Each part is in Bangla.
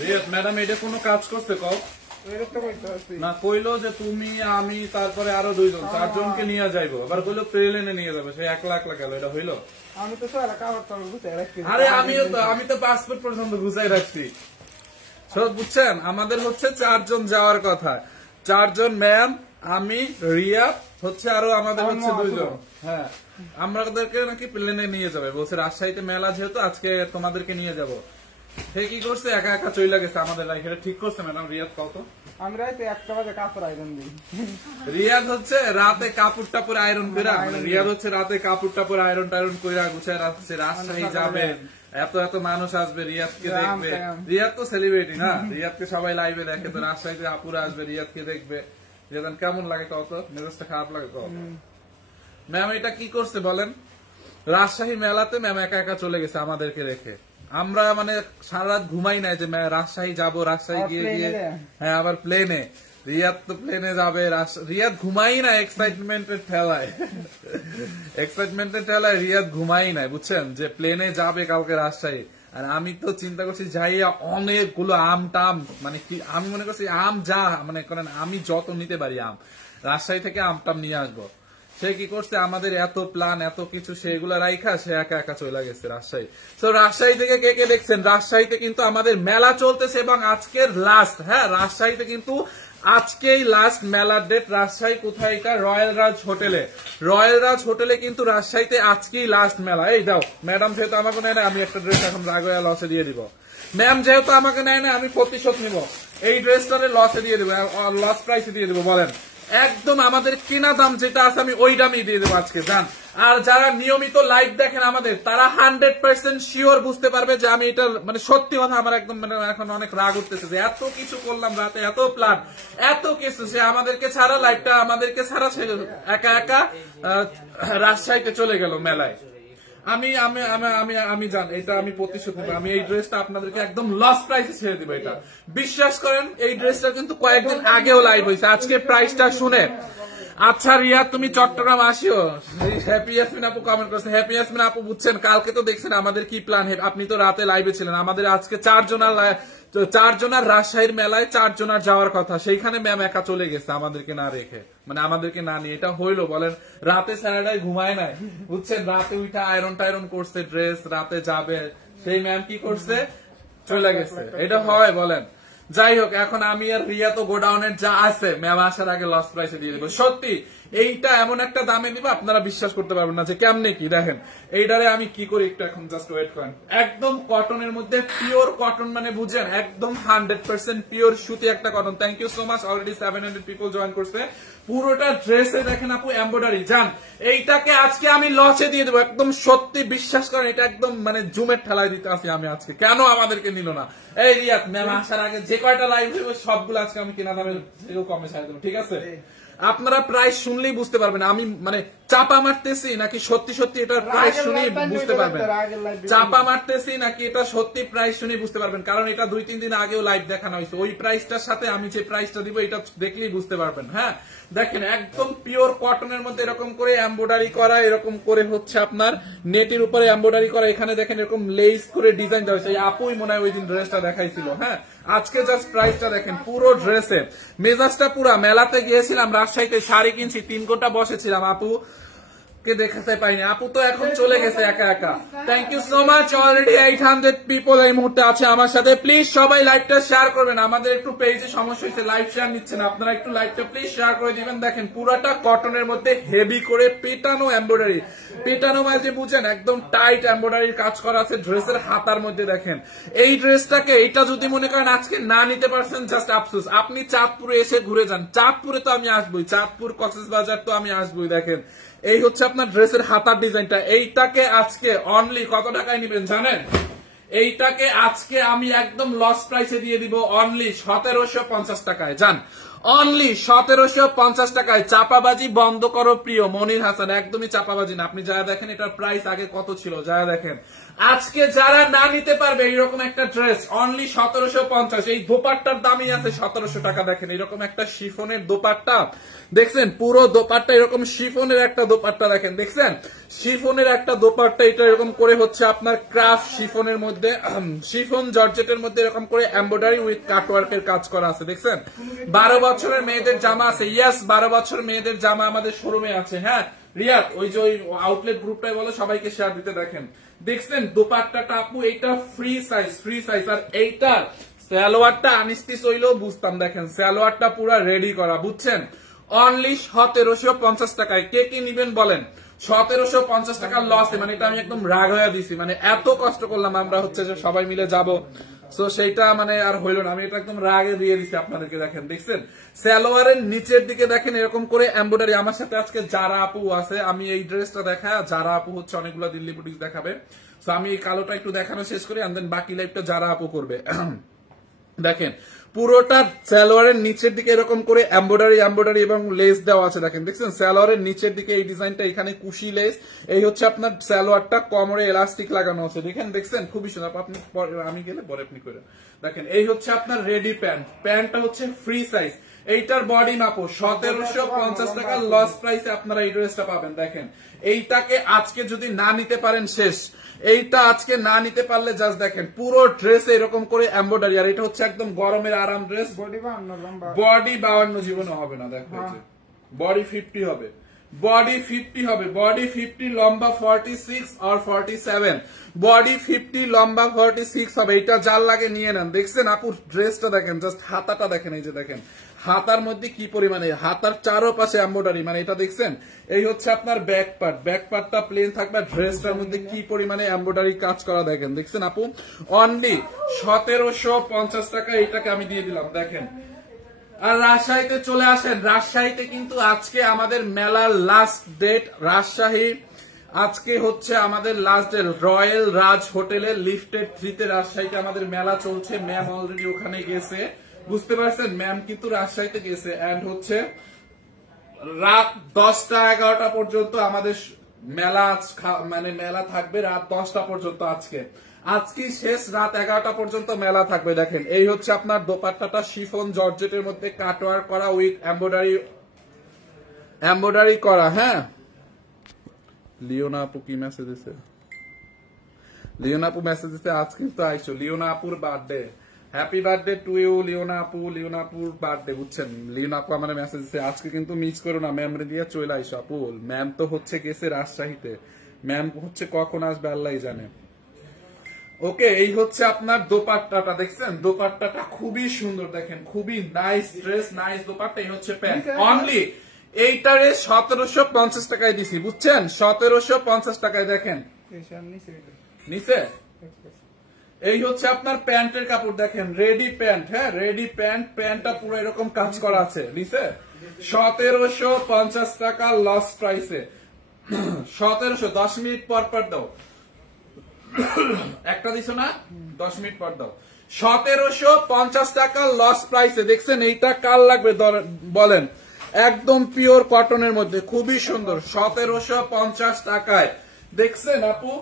রিয়াদ ম্যাডাম এটা কোনো কাজ করছে কও না, কইলো যে তুমি আমি তারপরে আরো 2 জন 4 জনকে নিয়ে যাইবো, আবার কইলো প্লেনে নিয়ে যাবে, সে একলা একলা গেল, এটা হইলো? আমি তো সারা কাগজ টাগজ গুছাই রাখছি। আরে আমি তো পাসপোর্ট পর্যন্ত গুছাই রাখছি সব, বুঝছেন? আমাদের হচ্ছে 4 জন যাওয়ার কথা, 4 জন ম্যাম, আমি, রিয়াদ হচ্ছে, আরো আমাদের হচ্ছে 2 জন। হ্যাঁ, আমাদেরকে নাকি প্লেনে নিয়ে যাবে বলছে, রাজশাহীতে মেলা যেহেতু আজকে তোমাদেরকে নিয়ে যাব। সে কি করছে, একা একা চলে গেছে আমাদের লাইফ। এটা ঠিক করছে ম্যাডাম? রিয়াদ কত? আমি রাতে 1টা বাজে কাপড় আয়রন দিই। রিয়াদ হচ্ছে রাতে কাপড় টাপড় আয়রন কইরা, রিয়াদ হচ্ছে রাতে কাপড় টাপড় আয়রন টায়রন কইরা গুছায় রাখছে। রাজশাহী যাবে, এত এত মানুষ আসবে, রিয়াদকে দেখবে। রিয়াদ তো সেলিব্রিটি না, রিয়াদকে সবাই লাইভে দেখে, তো রাজশাহীতে আপুরা আসবে, রিয়াদকে দেখবে। রিয়াদ কেমন লাগে কত? মেজাজটা খারাপ লাগে কত? ম্যাম এটা কি করছে বলেন? রাজশাহী মেলাতে ম্যাম একা একা চলে গেছে আমাদেরকে রেখে। আমরা মানে সারা রাত ঘুমাই নাই যে রাজশাহী যাবো, রাজশাহী গিয়ে হ্যাঁ আবার প্লেনে। রিয়াদ তো প্লেনে যাবে, রিয়াদ ঘুমাই না এক্সাইটমেন্টের ঠেলায়। এক্সাইটমেন্টের ঠেলায় রিয়াদ ঘুমাই নাই, বুঝছেন, যে প্লেনে যাবে কালকে রাজশাহী। আর আমি তো চিন্তা করছি যাইয়া অনেকগুলো আম টাম, মানে কি আমি মনে করছি আম যা মানে করেন আমি যত নিতে পারি আম রাজশাহী থেকে আম টাম নিয়ে আসবো। সে কি করছে, আমাদের এত প্ল্যান এত কিছু সেগুলো রাইখা সে একা একা চলে গেছে রাজশাহী। তো রাজশাহী থেকে কে কে দেখছেন, রাজশাহীতে কিন্তু আমাদের মেলা চলতেছে এবং আজকের লাস্ট। হ্যাঁ, রাজশাহীতে কিন্তু আজকেই লাস্ট মেলার ডেট। রাজশাহী কোথায়? এটা রয়্যাল রাজ হোটেলে। রয়্যাল রাজ হোটেলে কিন্তু রাজশাহীতে আজকেই লাস্ট মেলা। এই দাও ম্যাডাম, যেহেতু আমাকে নেয় না আমি একটা ড্রেস এখন রাগয়া লসে দিয়ে দিব। ম্যাম যেহেতু আমাকে নেয় না আমি প্রতিশোধ নিব, এই ড্রেসটারে লসে দিয়ে দিব, লস প্রাইসে দিয়ে দিব। বলেন, একদম আমাদের কেনা দাম যেটা আছে আমি ওই দামই দিয়ে দেবো আজকে, জান। আর যারা নিয়মিত লাইভ দেখেন আমাদের, তারা 100% শিওর বুঝতে পারবে যে আমি এটা মানে সত্যি কথা। আমার একদম মানে এখন অনেক রাগ উঠতেছে যে এত কিছু করলাম রাতে, এত প্ল্যান, এত কিছু, সে আমাদেরকে ছাড়া, লাইভটা আমাদেরকে ছাড়া সে একা একা রাজশাহীতে চলে গেল মেলায়। আমি আমি আমি আমি জান, এটা আমি প্রতিশোধ নেব। আমি এই ড্রেসটা আপনাদেরকে একদম লস প্রাইসে ছেড়ে দিব। এটা বিশ্বাস করেন, এই ড্রেসটা কিন্তু কয়েকদিন আগেও লাইভ হয়েছে। আজকে প্রাইসটা শুনে, আচ্ছা রিয়া তুমি চট্টগ্রাম আসিও। হ্যাপি ইয়াসমিন আপু কমেন্ট করছে। হ্যাপি ইয়াসমিন আপু, বুঝছেন কালকে তো দেখছেন আমাদের কি প্ল্যান। আপনি তো রাতে লাইভে ছিলেন। আমাদের আজকে 4 জনার রাজশাহীর মেলায় 4 জনার যাওয়ার কথা, সেইখানে ম্যাম একা চলে গেছে আমাদেরকে না রেখে, মানে আমাদেরকে না নিয়ে। এটা হইলো বলেন? রাতে স্যারাডাই ঘুমায় নাই, বুঝছেন, রাতে উঠে আয়রন টায়রন করছে, ড্রেস রাতে যাবে, সেই ম্যাম কি করছে, চলে গেছে। এটা হয় বলেন? যাই হোক, এখন আমি আর রিয়া তো গোডাউনের যা আছে ম্যাম আসার আগে লস প্রাইসে দিয়ে দেবো। সত্যি এইটা এমন একটা দামে দিব আপনারা বিশ্বাস করতে পারবেন না যে কেমনে কি। দেখেন এইটারে আমি কি করি, একটু এখন জাস্ট ওয়েট করেন। একদম কটনের মধ্যে, পিওর কটন, মানে বুঝেন একদম 100% পিওর সুতি একটা cotton. Thank you so much, already 700 people join করছে। পুরোটা ড্রেসে দেখেন আপু এমব্রয়ডারি, জান। এইটাকে আজকে আমি লসে দিয়ে দেবো, একদম সত্যি বিশ্বাস করেন। এটা একদম মানে জুমের ঠেলায় দিতে আসি আমি আজকে। কেন আমাদেরকে নিল না? এই রিয়াদ ম্যাম আসার আগে যে কয়টা লাইভ হইব সবগুলো আজকে আমি কেনা দামে কমে ছাড়া দেবো, ঠিক আছে? আপনারা প্রাইস শুনলেই বুঝতে পারবেন আমি মানে চাপা মারতেছি নাকি সত্যি সত্যি এটার প্রাইস শুনেই বুঝতে পারবেন। চাপা মারতেছি নাকি এটা সত্যি প্রাইস শুনেই বুঝতে পারবেন, কারণ এটা 2-3 দিন আগেও লাইভ দেখানো হয়েছে। ওই প্রাইসটার সাথে আমি যে প্রাইসটা দিব এটা দেখলেই বুঝতে পারবেন। হ্যাঁ, দেখেন একদম পিওর কটনের মধ্যে এরকম করে এমব্রয়ডারি করা, এরকম করে হচ্ছে আপনার নেটের উপরে এমব্রয়ডারি করা। এখানে দেখেন এরকম লেস করে ডিজাইন দেওয়া হয়েছে। আপুই মনে হয় ওই দিন ড্রেসটা দেখাইছিল। হ্যাঁ, আজকে জাস্ট প্রাইসটা দেখেন, পুরো ড্রেসে মেজাজটা পুরা। মেলাতে গিয়েছিলাম রাজশাহীতে, শাড়ি কিনছি, 3 ঘন্টা বসেছিলাম, আপু কে দেখাতে পাইনি। আপু তো এখন চলে গেছে একা একা। Thank you so much, already 800 people এই মুহূর্তে আছে আমার সাথে। প্লিজ সবাই লাইভটা শেয়ার করবেন। আমাদের একটু পেজে সমস্যা হয়েছে, লাইভ শেয়ার নিচ্ছে না, আপনারা একটু লাইভটা প্লিজ শেয়ার করে দিবেন। দেখেন পুরাটা কটনের মধ্যে হেভি করে পেটানো এমব্রয়ডারি, পেটানো মানে বুঝেন একদম টাইট এমব্রয়ডারির কাজ করা আছে ড্রেসের হাতার মধ্যে। দেখেন এই ড্রেসটাকে, এটা যদি মনে করেন আজকে না নিতে পারছেন জাস্ট আফসোস। আপনি চাঁদপুরে এসে ঘুরে যান, চাঁদপুরে তো আমি আসবই, চাঁদপুর কক্সবাজার তো আমি আসবই। দেখেন এই হচ্ছে আপনার ড্রেসের হাতার ডিজাইনটা। এইটাকে আজকে অনলি কত টাকায় নিবেন জানেন? এইটাকে আজকে আমি একদম লস প্রাইসে দিয়ে দিব অনলি 1750 টাকায়। জান, অনলি 1750 টাকায়। চাপাবাজি বন্ধ করো প্রিয় মনির হাসান, একদমই চাপাবাজি না। আপনি যারা দেখেন এটার প্রাইস আগে কত ছিল, যারা দেখেন। আজকে যারা না নিতে পারবে এইরকম একটা ড্রেস অনলি 1750, এই দোপাট্টার দামই আছে 1700 টাকা। দেখেন এরকম একটা শিফনের দোপাট্টা দেখছেন, পুরো দোপাট্টা এরকম শিফনের একটা দোপাট্টা দেখেন, দেখছেন শিফনের একটা দোপাট্টা। এটা এরকম করে হচ্ছে আপনার ক্রাফট শিফনের মধ্যে, শিফন জর্জেটের মধ্যে এরকম করে এমব্রয়ডারি উইথ কাটওয়ার্কের কাজ করা আছে, দেখছেন। 12 বছরের মেয়েদের জামা আছে, ইয়েস 12 বছর মেয়েদের জামা আমাদের শোরুমে আছে। হ্যাঁ রিয়াদ, ওই যে ওই আউটলেট গ্রুপটাই বলো সবাইকে শেয়ার দিতে। দেখেন দেখছেন দোপাট্টাটা আপু, এইটা ফ্রি সাইজ, ফ্রি সাইজ। আর এইটার সালোয়ারটা আনস্টিচ হইলেও বুঝতাম। দেখেন সালোয়ারটা পুরো রেডি করা, বুঝছেন। অনলি 1750 টাকায়। কে কি নিবেন বলেন? 1750 টাকা লসে, মানে এটা আমি একদম রাগ হয়ে দিছি। মানে এত কষ্ট করলাম আমরা হচ্ছে যে সবাই মিলে যাব, সো সেইটা মানে আর হইল না। আমি এটা একদম রাগে দিয়ে দিছি আপনাদেরকে। দেখেন দেখছেন সালোয়ারের নিচের দিকে দেখেন এরকম করে এমব্রয়ডারি। আমার সাথে আজকে যারা আপু আছে, আমি এই ড্রেসটা দেখা, যারা আপু হচ্ছে অনেকগুলো দিল্লি বুটিক দেখাবে, সো আমি এই কালোটা একটু দেখানো শেষ করি, এন্ড দেন বাকি লাইভটা যারা আপু করবে। দেখেন পুরোটা সালোয়ারের নিচের দিকে এরকম করে এমব্রয়ডারি এবং লেস দেওয়া আছে। দেখেন দেখছেন সালোয়ারের নিচের দিকে এই ডিজাইনটা, এখানে কুশি লেস। এই হচ্ছে আপনার সালোয়ারটা, কোমরে এলাস্টিক লাগানো আছে। দেখেন দেখছেন খুবই সুন্দর। আপনি আমি গেলে পরে আপনি করে দেখেন। এই হচ্ছে আপনার রেডি প্যান্ট, প্যান্টটা হচ্ছে ফ্রি সাইজ। এইটার বডি মাপো 1750 টাকা লস প্রাইসে আপনারা এই ড্রেসটা পাবেন। দেখেন এইটাকে আজকে যদি না নিতে পারেন শেষ। এইটা আজকে না নিতে পারলে জাস্ট দেখেন পুরো ড্রেস এরকম করে এমব্রয়ডারি। আর এটা হচ্ছে একদম গরমের আরাম ড্রেস। বডি 52 জীবনে হবে না। দেখো বডি 50 হবে, বডি 50 হবে, বডি 50, লম্বা 46 আর 47, বডি 50 লম্বা 46 হবে। এটা যার লাগে নিয়ে নেন। দেখছেন আপু ড্রেসটা দেখেন, জাস্ট হাতাটা দেখেন। এই যে দেখেন হাতার মধ্যে কি পরিমাণে, হাতার চারোপাশে এমব্রয়ডারি, মানে এটা দেখছেন। এই হচ্ছে আপনার ব্যাক পার্ট, ব্যাক পার্টটা প্লেন থাকবে, ড্রেসটার মধ্যে কি পরিমাণে এমব্রয়ডারি কাজ করা দেখেন। দেখছেন আপু অনলি 1750 টাকা এটাকে আমি দিয়ে দিলাম। দেখেন আর রাজশাহীতে চলে আসেন। রাজশাহীতে কিন্তু আজকে আমাদের মেলার লাস্ট ডেট। রাজশাহী আজকে হচ্ছে আমাদের লাস্ট ডেট। রয়্যাল রাজ হোটেলের লিফটেড 3-তে রাজশাহীতে আমাদের মেলা চলছে। ম্যাম অলরেডি ওখানে গেছে, বুঝতে পারছেন, ম্যাম কিন্তু রাজশাহীতে গেছে। এন্ড হচ্ছে রাত 10টা 11টা পর্যন্ত আমাদের মেলা, মানে মেলা থাকবে রাত 10টা পর্যন্ত। আজকে শেষ, রাত 11টা পর্যন্ত মেলা থাকবে। দেখেন এই হচ্ছে আপনার দোপাট্টাটা শিফন জর্জেটের মধ্যে কাটওয়ার্ক করা উইথ এমব্রয়ডারি করা। হ্যাঁ লিওনা আপু কি মেসেজ দিছে? লিওনা আপু মেসেজ দিছে আজ কিন্তু আইসো। লিওনা আপুর birthday, happy birthday to you Leona আপু। লিওনা আপুর বার্থডে, বুঝছেন। লিওনা আপু আমার মেসেজ দিছে আজকে কিন্তু মিস করো না, ম্যাম রে দিয়ে চলে আইসো আপু। ম্যাম তো হচ্ছে গেছে রাজশাহীতে, ম্যাম হচ্ছে কখন আসবে আল্লাহ জানে। ওকে এই হচ্ছে আপনার দোপাট্টাটা, দেখছেন দোপাট্টাটা খুবই সুন্দর। দেখেন খুবই নাইস ড্রেস, নাইস দোপাট্টা। এই হচ্ছে প্যান্ট। অনলি এইটারে 1750 টাকায় দিছি, বুঝছেন, 1750 টাকায়। দেখেন নিচে এই হচ্ছে আপনার প্যান্টের কাপড়। দেখেন রেডি প্যান্ট, হ্যাঁ রেডি প্যান্ট। প্যান্টটা পুরো এরকম কাজ করা আছে নিচে। 1750 টাকা লস প্রাইসে। 1700। 10 মিনিট পর পর দাও, একটা দিছো না, 10 মিনিট পর দাও। 1750 টাকা লস প্রাইসে। দেখছেন এইটা কার লাগবে বলেন? একদম পিওর কটনের মধ্যে খুবই সুন্দর, 1750 টাকায়। দেখছেন আপু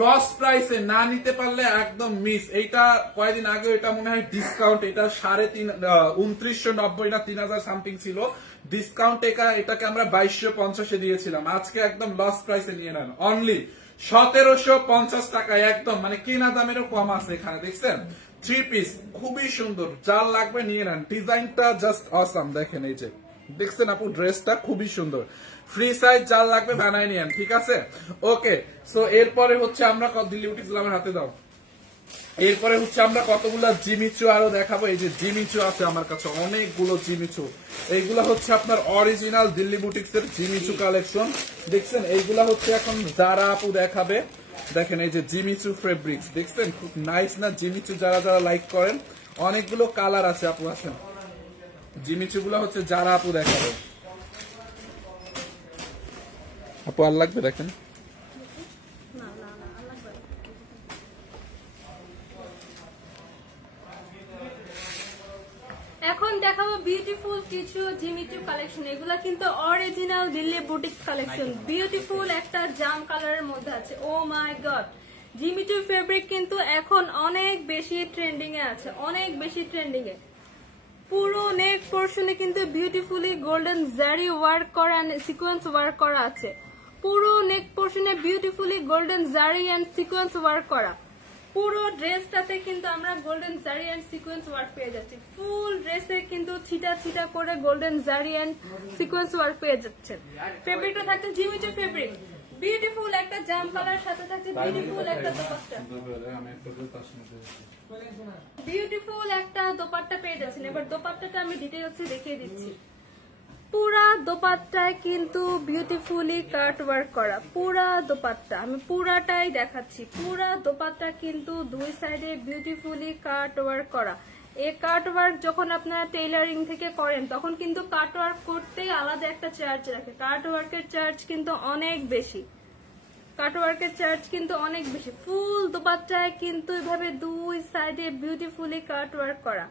লস প্রাইসে, না নিতে পারলে একদম মিস। এইটা কয়েকদিন আগে এটা মনে হয় ডিসকাউন্ট, এটা 2990 না 3000 সামথিং ছিল ডিসকাউন্ট। এটাকে আমরা 2250 দিয়েছিলাম। আজকে একদম লস প্রাইসে নিয়ে নেন। অনলি 1750 টাকায়, একদম মানে কেনা দামেরও কম আছে এখানে। দেখছেন 3 পিস খুবই সুন্দর, যার লাগবে নিয়ে নেন। ডিজাইনটা জাস্ট অসাম। দেখেন এই যে দেখছেন আপু ড্রেসটা খুবই সুন্দর, ফ্রি সাইজ, যার লাগবে বানায় নিয়েন, ঠিক আছে। ওকে সো এরপরে হচ্ছে আমরা দিল্লি বুটিক আমার হাতে দাও। এরপরে হচ্ছে আমরা কতগুলা জিমিচু আরো দেখাবো। এই যে জিমিচু আছে আমার কাছে অনেকগুলো জিমিচু। এইগুলা হচ্ছে আপনার অরিজিনাল দিল্লি বুটিক্স এর জিমিচু কালেকশন। দেখছেন এইগুলা হচ্ছে এখন যারা আপু দেখাবে। দেখেন এই যে জিমিচু ফেব্রিক্স, দেখছেন খুব নাইস না জিমিচু? যারা যারা লাইক করেন, অনেকগুলো কালার আছে আপু। আছেন জিমিচু গুলা হচ্ছে যারা আপু দেখাবে। আপু আর লাগবে? দেখেন এখন দেখাবো বিউটিফুল কিছু জিমিচু কালেকশন। এগুলা কিন্তু original Delhi boutiques collection. Beautiful একটা জাম কালারের মধ্যে আছে। ও মাই গড, জিমিচু ফেব্রিক কিন্তু এখন অনেক বেশি ট্রেন্ডিং এ আছে, অনেক বেশি ট্রেন্ডিং এ। পুরো নেক পোর্শনে কিন্তু বিউটিফুলি গোল্ডেন জারি ওয়ার্ক করা, সিকোয়েন্স ওয়ার্ক করা আছে। পুরো নেক পোর্শনে beautifully golden zari and sequence work করা। পুরো ড্রেসটাতে কিন্তু আমরা golden zari and sequence work পেয়ে যাচ্ছি। ফুল ড্রেসে কিন্তু ছিটা ছিটা করে golden zari and sequence work পেয়ে যাচ্ছেন। ফেব্রিকটা থাকছে জিমিচু ফেব্রিক। বিউটিফুল একটা জাম কালার, সাথে থাকছে বিউটিফুল একটা দোপাট্টা। বিউটিফুল একটা দোপাট্টা পেয়ে যাচ্ছেন। এবার দোপাট্টাটা আমি ডিটেইলসে দেখিয়ে দিচ্ছি। পুরা দোপাট্টায় কিন্তু বিউটিফুলি কাট ওয়ার্ক করা। পুরা দোপাট্টা আমি পুরাটাই দেখাচ্ছি। পুরা দোপাট্টা কিন্তু দুই সাইডে বিউটিফুলি কাট ওয়ার্ক করা। এই কাট ওয়ার্ক যখন আপনারা টেইলারিং থেকে করেন তখন কিন্তু কাট ওয়ার্ক করতে আলাদা একটা চার্জ রাখে। কাট ওয়ার্কের চার্জ কিন্তু অনেক বেশি। কাট ওয়ার্কের চার্জ কিন্তু অনেক বেশি। ফুল দোপাট্টায় কিন্তু এভাবে দুই সাইডে বিউটিফুলি কাট ওয়ার্ক করা।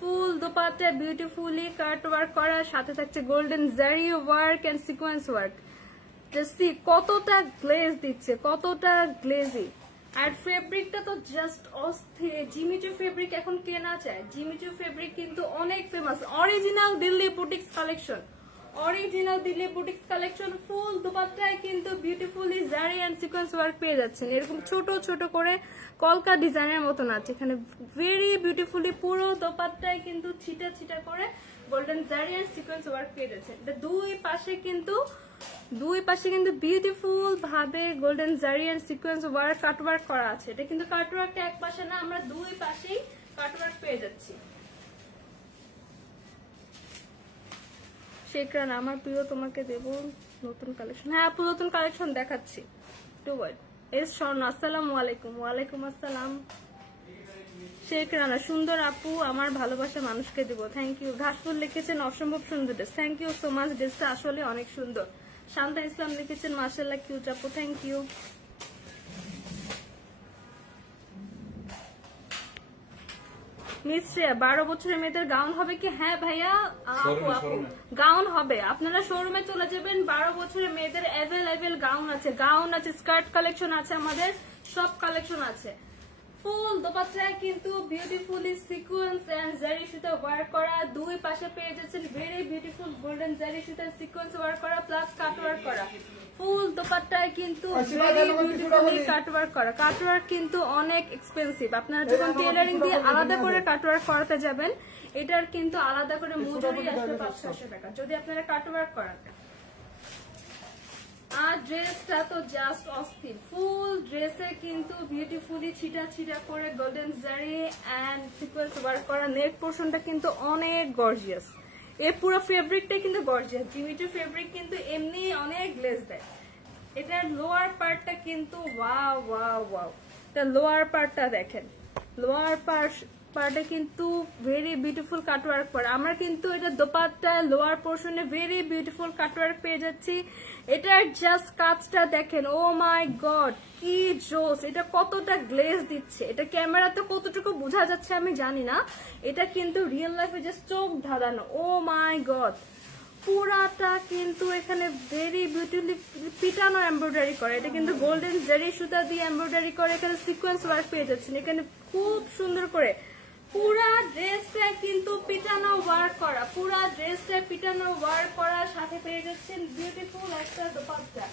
Full dupatta beautifully cut work করা, সাথে থাকছে golden zari work and sequence work. Just কতটা গ্লেজ দিচ্ছে, কতটা গ্লেজি। আর ফেব্রিকটা তো জাস্ট অস্থির। জিমিচু ফেব্রিক এখন কেনা চায়। জিমিচু ফেব্রিক কিন্তু অনেক famous. Original Delhi boutiques collection, original Delhi boutiques collection. Full দোপাট্টায় কিন্তু বিউটিফুলি জারি এন্ড সিকোয়েন্স ওয়ার্ক পেয়ে যাচ্ছেন। এরকম ছোট ছোট করে কলকা ডিজাইনের মতন আছে এখানে। ভেরি বিউটিফুলি পুরো দোপাট্টায় কিন্তু ছিটা ছিটা করে golden zari and sequence work পেয়ে যাচ্ছেন। দুই পাশে কিন্তু বিউটিফুল ভাবে golden zari and sequence work cut work করা আছে। এটা কিন্তু কাট ওয়ার্কটা এক পাশে না, আমরা দুই পাশেই কাট ওয়ার্ক পেয়ে যাচ্ছি। শেখরান আমার প্রিয়, তোমাকে দেব নতুন কালেকশন। হ্যাঁ, নতুন কালেকশন দেখাচ্ছি। টু ওয়ার্ড এস স্বর্ণ, আসসালামু আলাইকুম। ওয়ালাইকুম আসসালাম। শেখ রানা, সুন্দর আপু, আমার ভালোবাসা মানুষকে দিব। Thank you. ঘাসফুল লিখেছেন অসম্ভব সুন্দর dress. Thank you so much. ড্রেসটা আসলে অনেক সুন্দর। শান্তা ইসলাম লিখেছেন মাশাআল্লাহ কিউট আপু, থ্যাংক ইউ। মিস শ্রেয়া, 12 বছরের মেয়েদের গাউন হবে কি? হ্যাঁ ভাইয়া, গাউন হবে। আপনারা শোরুমে চলে যাবেন। 12 বছরের মেয়েদের অ্যাভেলেবেল গাউন আছে, গাউন আছে, স্কার্ট কালেকশন আছে, আমাদের সব কালেকশন আছে। ফুল দোপাট্টায় কিন্তু বিউটিফুলি সিকোয়েন্স এন্ড জারি সুতা ওয়ার্ক করা। দুই পাশে পেয়ে যাচ্ছেন ভেরি বিউটিফুল গোল্ডেন জারি সুতা সিকোয়েন্স ওয়ার্ক করা প্লাস কাট ওয়ার্ক করা। ফুল দোপাট্টায় কিন্তু ভেরি বিউটিফুলি কাট ওয়ার্ক করা। কাট ওয়ার্ক কিন্তু অনেক এক্সপেন্সিভ। আপনারা যখন টেলারিং দিয়ে আলাদা করে কাট ওয়ার্ক করাতে যাবেন, এটার কিন্তু আলাদা করে মজুরি আসবে 500 টাকা যদি আপনারা কাট ওয়ার্ক করান। আর ড্রেসটা তো জাস্ট অস্থির। ফুল ড্রেসে কিন্তু বিউটিফুলি ছিটা ছিটা করে golden zari and sequence work করা। নেক পোর্শনটা কিন্তু অনেক গর্জিয়াস। এই পুরো ফেব্রিকটা কিন্তু গর্জিয়াস। জিমিচু ফেব্রিক কিন্তু এমনি অনেক গ্লেজ দেয়। এটার লোয়ার পার্টটা কিন্তু ওয়াও ওয়াও ওয়াও। এটা লোয়ার পার্টটা দেখেন। লোয়ার পার্টে কিন্তু ভেরি বিউটিফুল কাটওয়ার্ক করা। আমরা কিন্তু এটা দোপাট্টা লোয়ার পোর্শনে ভেরি বিউটিফুল কাটওয়ার্ক পেয়ে যাচ্ছি। এটার জাস্ট কাজটা দেখেন। ও মাই গড, কি জোস! এটা কতটা গ্লেজ দিচ্ছে। এটা ক্যামেরাতে কতটুকু বোঝা যাচ্ছে আমি জানি না। এটা কিন্তু রিয়েল লাইফে জাস্ট চোখ ধাঁধানো। ও মাই গড, পুরাটা কিন্তু এখানে ভেরি বিউটিফুলি পিটানো এমব্রয়ডারি করে। এটা কিন্তু গোল্ডেন জারি সুতা দিয়ে এমব্রয়ডারি করে। এখানে সিকোয়েন্স ওয়ার্ক পেয়ে যাচ্ছেন। এখানে খুব সুন্দর করে পুরা ড্রেসটা কিন্তু পিটানো ওয়ার্ক করা। পুরা ড্রেসটা পিটানো ওয়ার্ক করা, সাথে পেয়ে যাচ্ছেন বিউটিফুল একটা দোপাট্টা।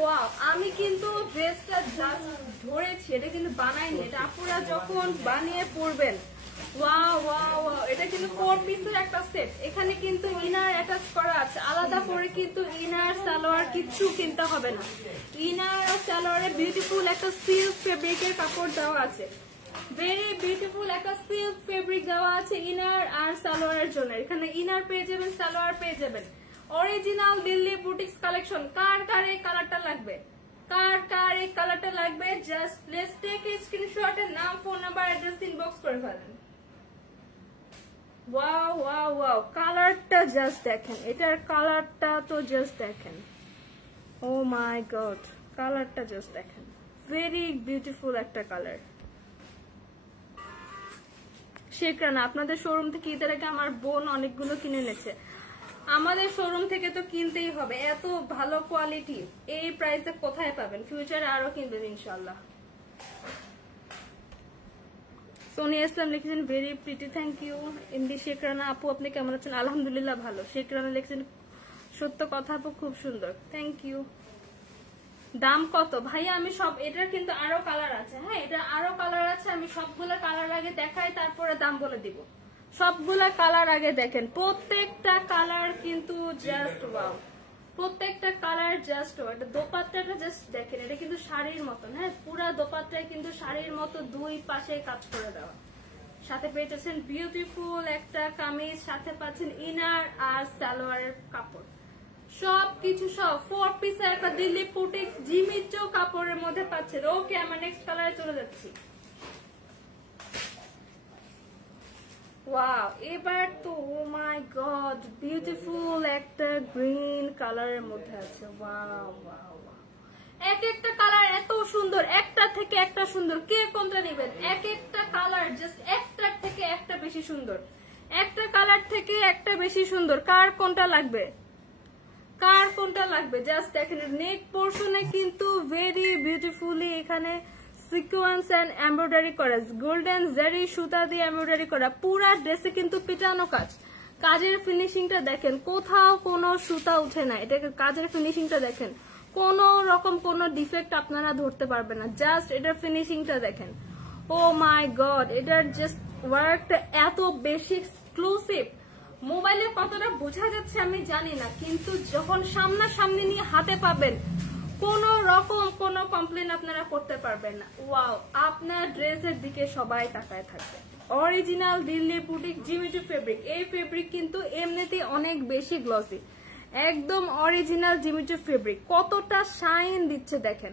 ওয়াও, আমি কিন্তু ড্রেসটা জাস্ট ধরেছি, এটা কিন্তু বানাইনি। এটা আপুরা যখন বানিয়ে পরবেন, ওয়াও ওয়াও ওয়াও। এটা কিন্তু 4 পিসের একটা সেট। এখানে কিন্তু ইনার অ্যাটাচ করা আছে। আলাদা করে কিন্তু ইনার সালোয়ার কিচ্ছু কিনতে হবে না। ইনার আর সালোয়ারে বিউটিফুল একটা সিল্ক ফেব্রিকের কাপড় দেওয়া আছে। ভেরি বিউটিফুল একটা সিল্ক ফেব্রিক দেওয়া আছে ইনার আর সালোয়ারের জন্য। এখানে ইনার পেয়ে যাবেন, সালোয়ার পেয়ে যাবেন। Original Delhi boutiques collection. কার কার এই কালারটা লাগবে? কার কার এই কালারটা লাগবে? Just let's take a screenshot এর নাম, ফোন নাম্বার, অ্যাড্রেস ইনবক্স করে ফেলেন। ওয়াও ওয়াও ওয়াও, কালারটা জাস্ট দেখেন। এটার কালারটা তো জাস্ট দেখেন। ও মাই গড, কালারটা জাস্ট দেখেন, ভেরি বিউটিফুল একটা কালার। শেখরানা, আপনাদের শোরুম থেকে ঈদের আগে আমার বোন অনেকগুলো কিনে এনেছে। আমাদের শোরুম থেকে তো কিনতেই হবে, এত ভালো কোয়ালিটি এই প্রাইসে কোথায় পাবেন? ফিউচারে আরো কিনবেন ইনশাল্লাহ। সোনিয়া ইসলাম লিখেছেন very pretty, thank you. MD Shekhrana, আপু আপনি কেমন আছেন? আলহামদুলিল্লাহ ভালো। শেখরানা লিখেছেন সত্য কথা আপু, খুব সুন্দর, থ্যাংক ইউ। দাম কত ভাইয়া? আমি সব, এটার কিন্তু আরো কালার আছে, হ্যাঁ এটা আরো কালার আছে, আমি সবগুলা কালার আগে দেখাই তারপরে দাম বলে দিব। সবগুলা কালার আগে দেখেন, প্রত্যেকটা কালার কিন্তু জাস্ট ওয়াও, প্রত্যেকটা কালার জাস্ট ওয়াও। এটা দোপাট্টাটা জাস্ট দেখেন, এটা কিন্তু শাড়ির মতন, হ্যাঁ পুরা দোপাট্টায় কিন্তু শাড়ির মতো দুই পাশে কাজ করে দেওয়া। সাথে পেয়েছেন বিউটিফুল একটা কামিজ, সাথে পাচ্ছেন ইনার আর সালোয়ারের কাপড়, সবকিছু সব 4 পিসের একটা দিল্লি বুটিক জিমিচো কাপড়ের মধ্যে পাচ্ছেন। ওকে, আমরা নেক্সট কালারে চলে যাচ্ছি। ওয়াও, এবার তো ও মাই গড, বিউটিফুল একটা গ্রিন কালারের মধ্যে আছে। ওয়াও ওয়াও ওয়াও, এক একটা কালার এত সুন্দর, একটা থেকে একটা সুন্দর। কে কোনটা নেবেন? এক একটা কালার জাস্ট একটার থেকে একটা বেশি সুন্দর, একটা কালার থেকে একটা বেশি সুন্দর। কার কোনটা লাগবে? কার কোনটা লাগবে? জাস্ট দেখেন, নেক পোর্শনে কিন্তু ভেরি বিউটিফুলি এখানে সিকোয়েন্স এন্ড এমব্রয়ডারি করা, গোল্ডেন জারি সুতা দিয়ে এমব্রয়ডারি করা, পুরা ড্রেসে কিন্তু পিটানো কাজ। কাজের ফিনিশিংটা দেখেন, কোথাও কোনো সুতা উঠে না, এটা কাজের ফিনিশিংটা দেখেন, কোন রকম কোনো ডিফেক্ট আপনারা ধরতে পারবেন না। জাস্ট এটার ফিনিশিংটা দেখেন, ও মাই গড, এটার জাস্ট ওয়ার্কটা এত বেশি এক্সক্লুসিভ। মোবাইলে কতটা বোঝা যাচ্ছে আমি জানি না, কিন্তু যখন সামনাসামনি নিয়ে হাতে পাবেন কোন রকম কোনো কমপ্লেন আপনারা করতে পারবেন না। ওয়াও, আপনার ড্রেসের দিকে সবাই তাকায় থাকবে। Original Delhi boutique Jimmy Choo fabric, এই ফেব্রিক কিন্তু এমনিতেই অনেক বেশি গ্লসি, একদম অরিজিনাল জিমিচু ফেব্রিক। কতটা শাইন দিচ্ছে দেখেন,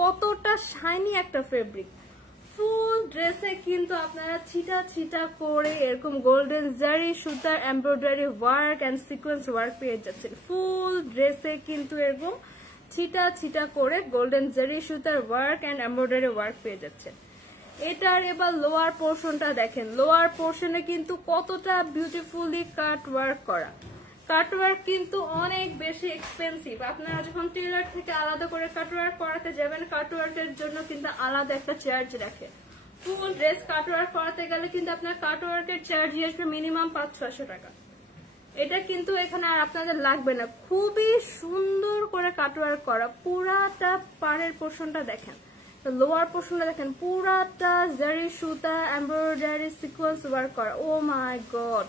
কতটা শাইনি একটা ফেব্রিক। ফুল ড্রেসে কিন্তু আপনারা ছিটা ছিটা করে এরকম গোল্ডেন জারি সুতার embroidery work and sequence work পেয়ে যাচ্ছেন। ফুল ড্রেসে কিন্তু এরকম ছিটা ছিটা করে গোল্ডেন জারি সুতার ওয়ার্ক এন্ড এমব্রয়ডারি ওয়ার্ক পেয়ে যাচ্ছেন। এটার এবার লোয়ার পোর্শনটা দেখেন, লোয়ার পোর্শনে কিন্তু কতটা বিউটিফুলি কাট ওয়ার্ক করা। কাট ওয়ার্ক কিন্তু অনেক বেশি এক্সপেন্সিভ। আপনারা যখন টেলার থেকে আলাদা করে কাট ওয়ার্ক করাতে যাবেন, কাট ওয়ার্কের জন্য কিন্তু আলাদা একটা চার্জ রাখে। ফুল ড্রেস কাট ওয়ার্ক করাতে গেলে কিন্তু আপনার কাট ওয়ার্কের চার্জ আসবে মিনিমাম 500-600 টাকা। এটা কিন্তু এখানে আর আপনাদের লাগবে না, খুবই সুন্দর করে কাট ওয়ার্ক করা। পুরাটা পাড়ের পোর্শনটা দেখেন, লোয়ার পোর্শনটা দেখেন, পুরাটা জারি সুতা এমব্রয়ডারি সিকোয়েন্স ওয়ার্ক করা। ও মাই গড,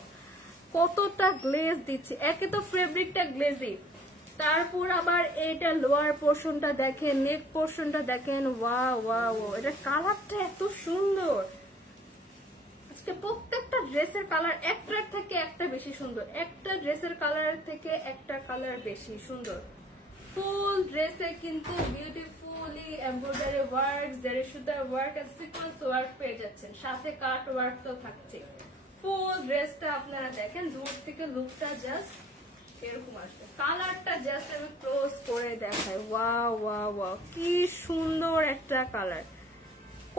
কতটা গ্লেজ দিচ্ছে। একে তো ফেব্রিকটা গ্লেজি, তারপর আবার এটা লোয়ার পোর্শনটা দেখেন, নেক পোর্শনটা দেখেন। ওয়াও ওয়াও, এটা কালারটা এত সুন্দর। আজকে প্রত্যেকটা ড্রেসের কালার একটার থেকে একটা বেশি সুন্দর, একটা ড্রেসের কালার থেকে একটা কালার বেশি সুন্দর। ফুল ড্রেসে কিন্তু বিউটিফুলি এমব্রয়ডারি ওয়ার্ক, জারি সুতার ওয়ার্ক আর সিকোয়েন্স ওয়ার্ক পেয়ে যাচ্ছেন, সাথে কাট ওয়ার্ক তো থাকছে। ফুল ড্রেসটা আপনারা দেখেন, দূর থেকে লুকটা জাস্ট এরকম আসবে। কালারটা জাস্ট আমি ক্লোজ করে দেখাই। ওয়াও ওয়াও ওয়াও, কি সুন্দর একটা কালার,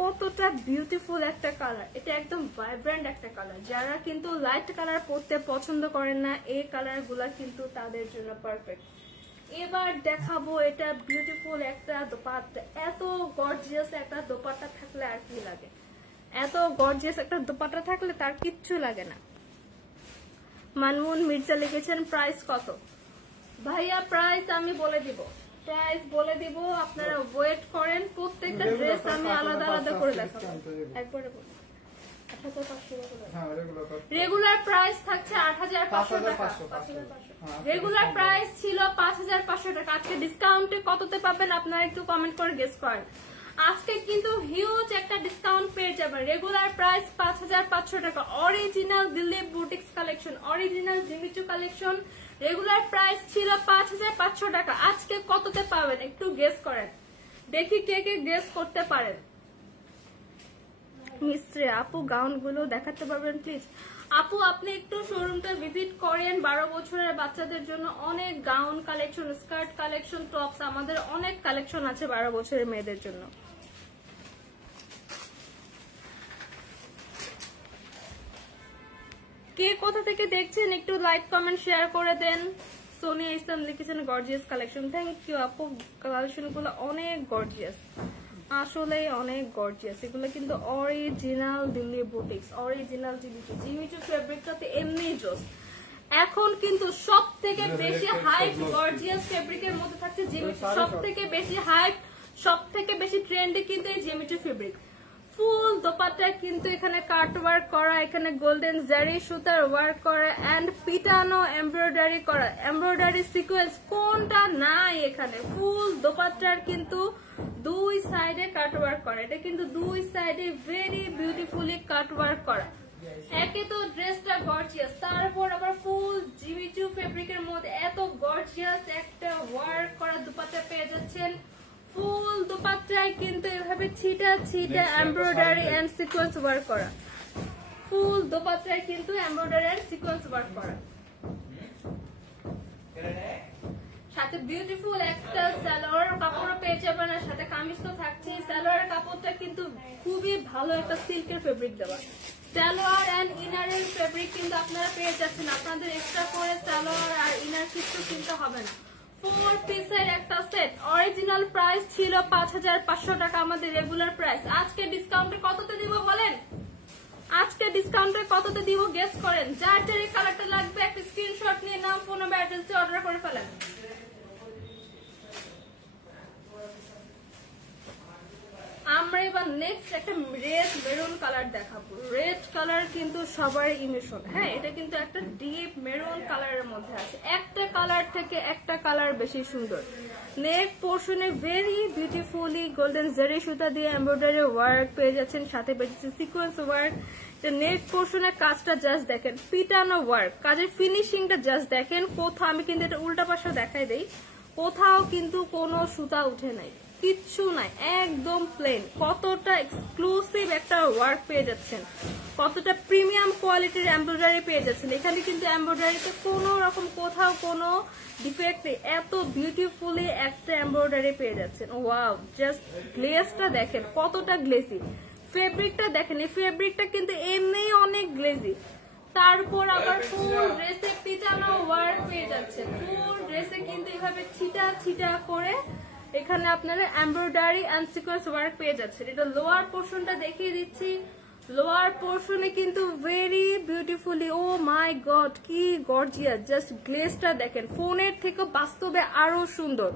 কতটা বিউটিফুল একটা কালার। এটা একদম ভাইব্রেন্ট একটা কালার। যারা কিন্তু লাইট কালার পরতে পছন্দ করেন না, এই কালার গুলা কিন্তু তাদের জন্য পারফেক্ট। এবার দেখাবো এটা বিউটিফুল একটা দোপাট্টা। এত গর্জিয়াস একটা দোপাট্টা থাকলে আর কি লাগে, এত গর্জিয়াস একটা দোপাট্টা থাকলে তার কিচ্ছু লাগে না। মানমুন মির্জা লিখেছেন প্রাইস কত? ভাইয়া প্রাইস আমি বলে দিব, প্রাইস বলে দিব, আপনারা ওয়েট করেন। প্রত্যেকটা ড্রেস আমি আলাদা আলাদা করে দেখাবো, একবারে বলি। রেগুলার প্রাইস থাকছে 8500 টাকা, রেগুলার প্রাইস ছিল 5500 টাকা। আজকে ডিসকাউন্টে কততে পাবেন আপনারা একটু কমেন্ট করে গেস করেন। আজকে কিন্তু হিউজ একটা ডিসকাউন্ট পেয়ে যাবেন। রেগুলার প্রাইস 5500 টাকা। Original Delhi boutiques collection, original Jimmy Choo collection, regular price ছিল 5500 টাকা। আজকে কততে পাবেন একটু গেস করেন, দেখি কে কে গেস করতে পারেন। মিস্ত্রি আপু গাউন গুলো দেখাতে পারবেন প্লিজ? আপু আপনি একটু শোরুমটা ভিজিট করেন। 12 বছরের বাচ্চাদের জন্য অনেক gown collection, skirt collection, tops, আমাদের অনেক কালেকশন আছে 12 বছরের মেয়েদের জন্য। কে কোথা থেকে দেখছেন একটু লাইক কমেন্ট শেয়ার করে দেন। সোনিয়া ইসলাম লিখেছেন গর্জিয়াস কালেকশন। থ্যাংক ইউ আপু, কালেকশন গুলো অনেক গর্জিয়াস, আসলে অনেক গর্জিয়াস। এগুলো কিন্তু original Delhi boutiques, original Jimmy Choo ফেব্রিকটাতে এমনি জোস। এখন কিন্তু সব থেকে বেশি হাইপ গর্জিয়াস ফেব্রিকের মধ্যে থাকছে জিমিচু, সব থেকে বেশি হাইপ, সব থেকে বেশি ট্রেন্ডে কিন্তু এই জিমিচু ফেব্রিক। ফুল দোপাট্টা কিন্তু এখানে কাট ওয়ার্ক করা, এখানে গোল্ডেন জারি সুতার ওয়ার্ক করা এন্ড পিটানো এমব্রয়ডারি করা, এমব্রয়ডারি সিকোয়েন্স কোনটা নাই এখানে। ফুল দোপাট্টার কিন্তু দুই সাইডে কাট ওয়ার্ক করা, এটা কিন্তু দুই সাইডে ভেরি বিউটিফুলি কাট ওয়ার্ক করা। একে তো ড্রেসটা গর্জিয়াস, তারপর আবার ফুল জিমিচু ফেব্রিকের মধ্যে এত গর্জিয়াস একটা ওয়ার্ক করা দোপাট্টা পেয়ে যাচ্ছেন। ফুল দোপাট্টায় কিন্তু এভাবে ছিটা ছিটা এমব্রয়ডারি এন্ড সিকোয়েন্স ওয়ার্ক করা, ফুল দোপাট্টায় কিন্তু এমব্রয়ডারি এন্ড সিকোয়েন্স ওয়ার্ক করা, সাথে বিউটিফুল একটা সালোয়ার কাপড়ও পেয়ে যাবেন, আর সাথে কামিজ তো থাকছে। সালোয়ারের কাপড়টা কিন্তু খুবই ভালো একটা সিল্কের ফেব্রিক দেওয়া, সালোয়ার এন্ড ইনারের ফেব্রিক কিন্তু আপনারা পেয়ে যাচ্ছেন। আপনাদের এক্সট্রা করে সালোয়ার আর ইনার কিছু কিনতে হবে না। 4 পিসের একটা সেট, অরিজিনাল প্রাইস ছিল 5500 টাকা আমাদের রেগুলার প্রাইস। আজকে ডিসকাউন্টে কততে দিব বলেন? আজকে ডিসকাউন্টে কততে দিব গেস করেন। যার যার এই কালারটা লাগবে একটা স্ক্রিনশট নিয়ে নাম, ফোন নাম্বার, অ্যাড্রেস দিয়ে অর্ডার করে ফেলেন। আমরা এবার নেক্সট একটা রেড মেরুন কালার দেখাবো। রেড কালার কিন্তু সবার ইমোশন, হ্যাঁ এটা কিন্তু একটা ডিপ মেরুন কালারের মধ্যে আছে। একটা কালার থেকে একটা কালার বেশি সুন্দর। নেক পোর্শনে ভেরি বিউটিফুলি গোল্ডেন জারি সুতা দিয়ে এমব্রয়ডারি ওয়ার্ক পেয়ে যাচ্ছেন, সাথে পেয়ে যাচ্ছেন সিকোয়েন্স ওয়ার্ক। নেক পোর্শনের কাজটা জাস্ট দেখেন, পিটানো ওয়ার্ক, কাজের ফিনিশিংটা জাস্ট দেখেন। কোথাও আমি কিন্তু এটা উল্টা পাশে দেখাই দেই, কোথাও কিন্তু কোনো সুতা উঠে নাই, কিচ্ছু নাই, একদম প্লেন। কতটা এক্সক্লুসিভ একটা ওয়ার্ক পেয়ে যাচ্ছেন, কতটা প্রিমিয়াম কোয়ালিটির এমব্রয়ডারি পেয়ে যাচ্ছেন। এখানে কিন্তু এমব্রয়ডারিতে কোনো রকম কোথাও কোনো ডিফেক্ট নেই, এত বিউটিফুলি একটা এমব্রয়ডারি পেয়ে যাচ্ছেন। ওয়াও, জাস্ট গ্লেজটা দেখেন কতটা গ্লেজি, ফেব্রিকটা দেখেন, এই ফেব্রিকটা কিন্তু এমনিই অনেক গ্লেজি। তারপর আবার ফুল ড্রেসে পিটানো ওয়ার্ক পেয়ে যাচ্ছেন, ফুল ড্রেসে কিন্তু এভাবে ছিটা ছিটা করে এখানে আপনারা এমব্রয়ডারি এন্ড সিকোয়েন্স ওয়ার্ক পেয়ে যাচ্ছেন। এটা লোয়ার পোর্শনটা দেখিয়ে দিচ্ছি। লোয়ার পোর্শনে কিন্তু very beautifully, O my god কি গর্জিয়াস, জাস্ট গ্লেজটা দেখেন, ফোনের থেকে বাস্তবে আরো সুন্দর।